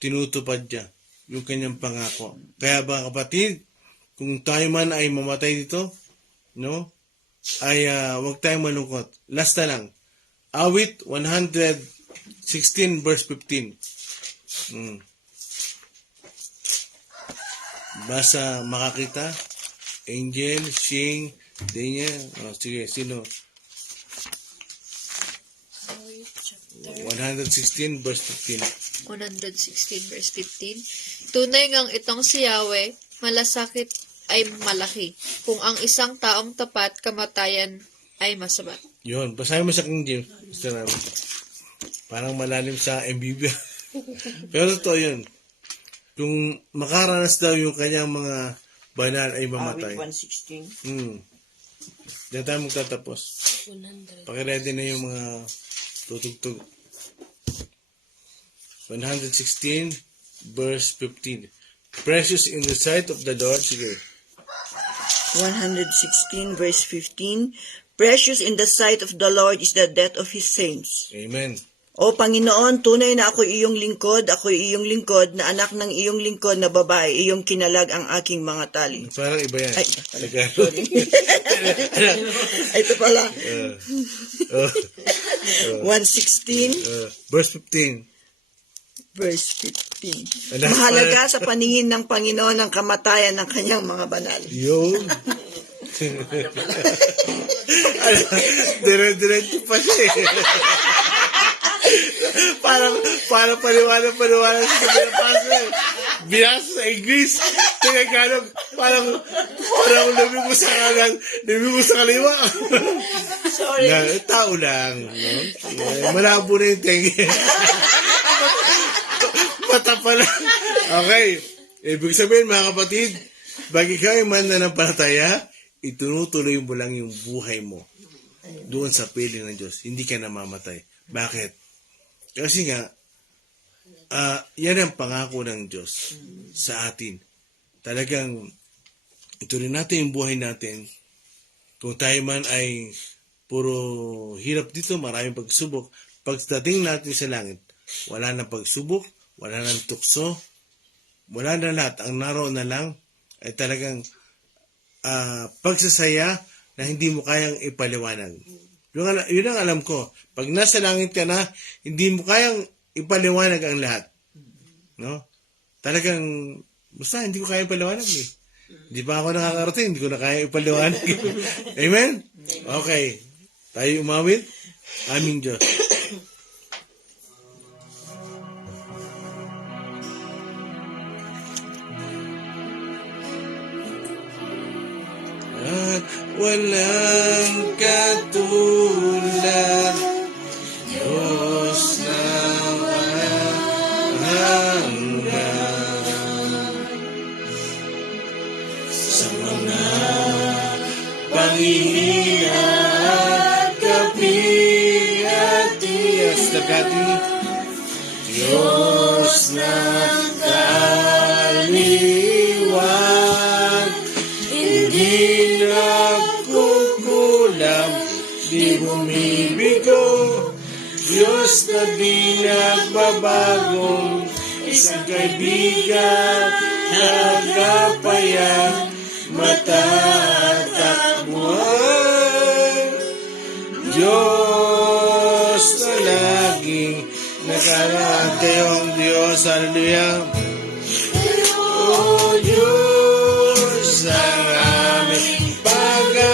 tinutupad niya yung kanyang pangako. Kaya ba kapatid, kung tayo man ay mamatay dito, ay huwag tayong malungkot. Last na lang. Awit 116 verse 15. Basa makakita. Angel, Shing, Daniel. Sige, sino? 116 verse 15. 116 verse 15. Tunay ngang itong si Yahweh, malasakit ay malaki. Kung ang isang taong tapat, kamatayan ay masabat. Yun, basahin mo sa King James. Mr. Rami. Parang malalim sa MBB. Pero totoo yun. Kung makaranas daw yung kanyang mga banal ay mamatay. Awit 116. Diyan tayo magtatapos. 100. Pakiready na yung mga tutugtog. 116 verse 15. Precious in the sight of the Lord. Sige. 116 verse 15. Precious in the sight of the Lord is the death of His saints. Amen. O Panginoon, tunay na ako'y iyong lingkod, na anak ng iyong lingkod na babae, iyong kinalag ang aking mga tali. Parang iba yan. Ay, Tagalog. Ay, ito pala. 116 verse 15. verse 15. Anak, Mahalaga sa paningin ng Panginoon ang kamatayan ng kanyang mga banal. Yun. Dire-diretso pa siya eh. Parang paniwala sa sabi ng pastor. Binasa sa English, Tagalog, parang lumibos sa kanan, lumibos sa kaliwa. Sorry. Tao lang. No? Malabo na yung tenga. Mata pa lang. Okay. Ibig sabihin, mga kapatid, pag ikaw ay mananampalataya, itunutuloy mo lang yung buhay mo doon sa piling ng Diyos. Hindi ka namamatay. Bakit? Kasi nga, yan ang pangako ng Diyos sa atin. Talagang, ituloy natin yung buhay natin. Kung tayo man ay puro hirap dito, maraming pagsubok, pagdating natin sa langit, wala nang pagsubok, wala nang tukso, wala na lahat. Ang naroon na lang ay talagang pagsasaya na hindi mo kayang ipaliwanag. Yun ang alam ko. Pag nasa langit ka na, hindi mo kayang ipaliwanag ang lahat. No? Talagang, basta hindi ko kaya ipaliwanag eh. Hindi pa ako nakakarating, hindi ko na kaya ipaliwanag. Amen? Okay. Tayo umawit. Aming Diyos. At walang katulad, Diyos na walang hanggan. Sa mga panghihina at kapigatigas na kati, Diyos na kaliwag, hindi nagkukulam, di bumibigo, Diyos na di nagbabagong, isang kaibigan, nagapayang, matatakbuhan. Diyos na laging nakaraan, kayo ang Diyos, hallelujah. O Diyos, ang aming pag-asa,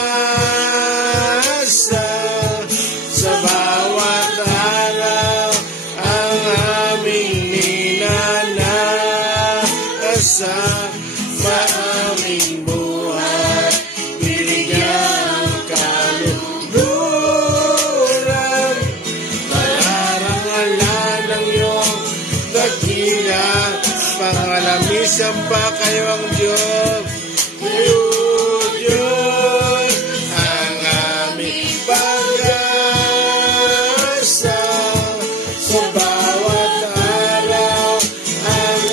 sa bawat araw, ang aming ninanasa, maaming buhay, bigyan kaluluran, malarangalan ng iyong dakila, pangalamisan pa kayo ang Diyos. Kayo, Diyos, ang aming pag-asa, sa bawat araw, ang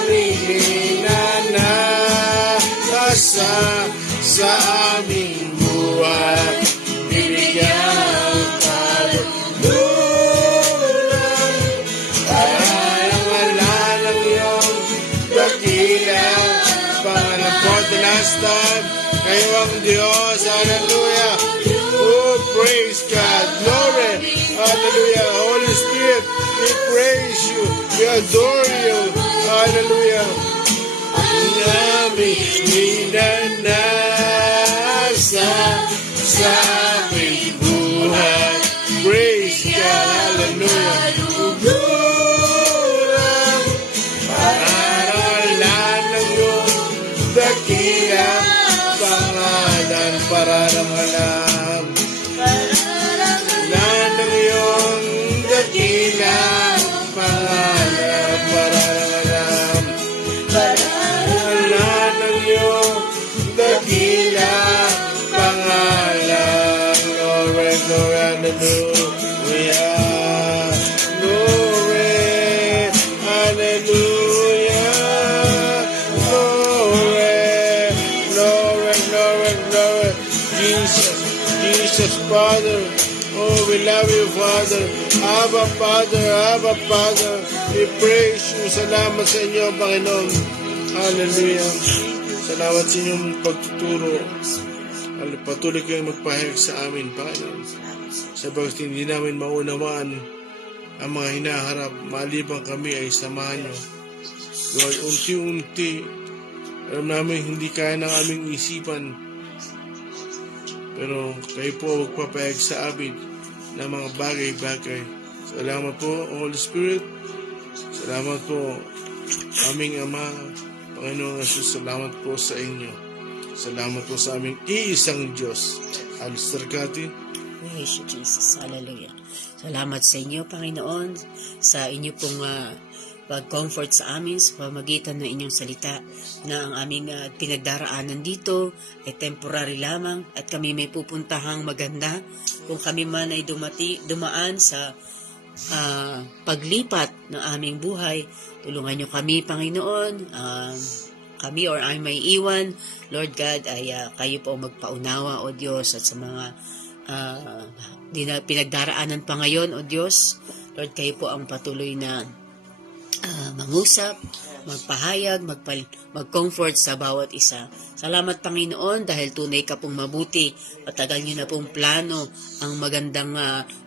aming minanasa, sa aming buhay, bibigyan kaluluran, ay ang ngalan ng iyong dakila, pangalan for the last time, kayo ang Diyos, hallelujah. Oh, praise God, glory, hallelujah. Holy Spirit, we praise you, we adore you, hallelujah. Ang aming minanasa, sa aming buhay, praise God, hallelujah. Ugulang parangalan ng iyong dakilang pangalan. Parangalan ng iyong dakilang pangalan. Parangalan ng iyong dakilang pangalan. Glory, glory, hallelujah. Glory, hallelujah. Glory, glory, glory, glory. Jesus, Jesus, Father. Oh, we love you, Father. Abba, Father, Abba, Father. We praise you. Salamat sa inyo, Panginoon. Hallelujah. Salamat sa inyong pagtuturo. Patuloy kayong magpahayag sa amin, Panginoon. Sabagat hindi namin maunawaan ang mga hinaharap, maliban kami ay samahan nyo. Lord, unti-unti, alam namin hindi kaya ng aming isipan, pero kayo po magpapahayag sa amin ng mga bagay-bagay. Salamat po, Holy Spirit. Salamat po, aming Ama, Panginoong Jesus. Salamat po sa inyo. Salamat po sa aming iisang Diyos. Alistair Kati. Praise you, Jesus. Hallelujah. Salamat sa inyo, Panginoon, sa inyo pong pag-comfort sa amin sa pamagitan ng inyong salita na ang aming pinagdaraanan dito ay temporary lamang at kami may pupuntahang maganda. Kung kami man ay dumaan sa paglipat ng aming buhay, tulungan nyo kami, Panginoon. Kami or ay may iwan, Lord God, ay kayo po magpaunawa, O Diyos, at sa mga pinagdaraanan pa ngayon, O Diyos, Lord, kayo po ang patuloy na mangusap, magpahayag, mag-comfort sa bawat isa. Salamat, Panginoon, dahil tunay ka pong mabuti. Patagal niyo na pong plano ang magandang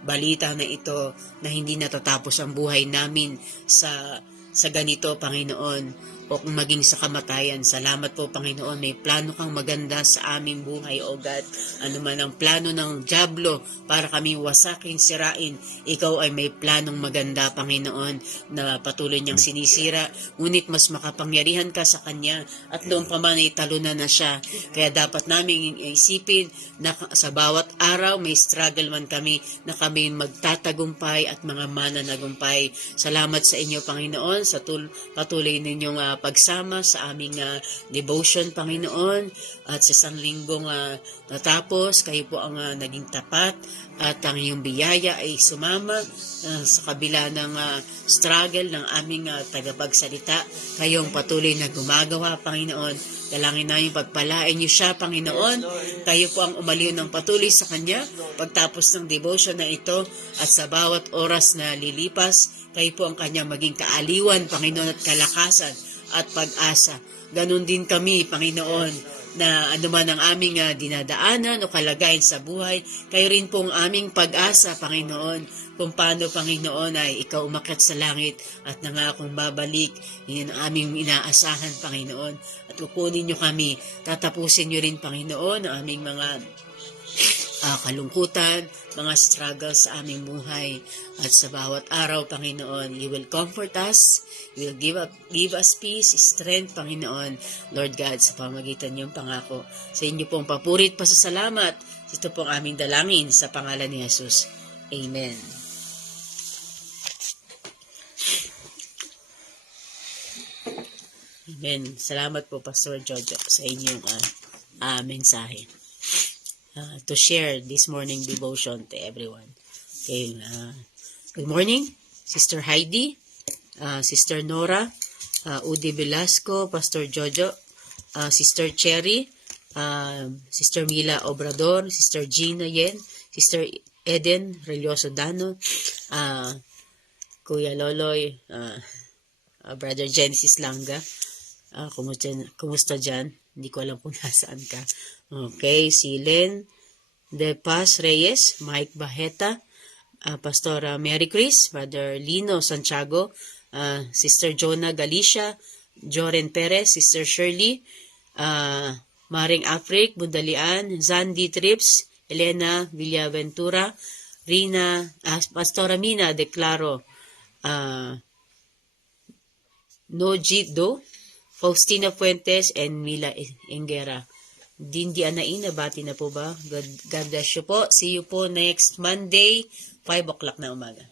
balita na ito na hindi natatapos ang buhay namin sa ganito, Panginoon, o kung maging sa kamatayan. Salamat po, Panginoon, may plano kang maganda sa aming buhay, O God. Ano man ang plano ng dyablo para kami wasakin, sirain, ikaw ay may planong maganda, Panginoon, na patuloy niyang sinisira. Ngunit mas makapangyarihan ka sa kanya at noon pa man ay talunan na siya. Kaya dapat namin isipin na sa bawat araw may struggle man kami na kami magtatagumpay at mga mananagumpay. Salamat sa inyo, Panginoon, sa patuloy ninyong pagsama sa aming devotion, Panginoon, at sa isang linggong natapos, kayo po ang naging tapat at ang iyong biyaya ay sumama sa kabila ng struggle ng aming tagapagsalita. Kayong patuloy na gumagawa, Panginoon. Dalangin namin pagpalain niyo siya, Panginoon. Kayo po ang umaliw ng patuloy sa kanya pagtapos ng devotion na ito at sa bawat oras na lilipas, kayo po ang kanyang maging kaaliwan, Panginoon, at kalakasan at pag-asa. Ganon din kami, Panginoon, na anuman ang aming dinadaanan o kalagayan sa buhay, kayo rin pong aming pag-asa, Panginoon, kung paano, Panginoon, ay ikaw umakyat sa langit at nangakong babalik. Yun ang aming inaasahan, Panginoon. At kukunin niyo kami, tatapusin niyo rin, Panginoon, ang aming mga kalungkutan, mga struggles sa aming buhay. At sa bawat araw, Panginoon, you will comfort us, you will give us peace, strength, Panginoon, Lord God, sa pamagitan niyong pangako. Sa inyo pong papurit, pasasalamat. Ito pong aming dalangin sa pangalan ni Jesus. Amen. Amen. Salamat po, Pastor Jojo, sa inyong mensahe. To share this morning devotion to everyone. Okay, good morning, Sister Heidi, Sister Nora, Udi Velasco, Pastor Jojo, Sister Cherry, Sister Mila Obrador, Sister Gina Yen, Sister Eden Relioso Dano, Kuya Loloy, Brother Genesis Langa, kumusta dyan? Hindi ko alam kung nasaan ka. Okay, si Len De Paz Reyes, Mike Baheta, Pastora Mary Chris, Brother Lino Santiago, Sister Jonah Galicia, Joren Perez, Sister Shirley, Maring Afrik, Bundalian, Zandy Trips, Elena Villaventura, Pastora Mina Declaro, Nojido, Faustina Fuentes, and Mila Ingera. Dindi Anaina, bati na po ba? God bless you po. See you po next Monday, 5 o'clock na umaga.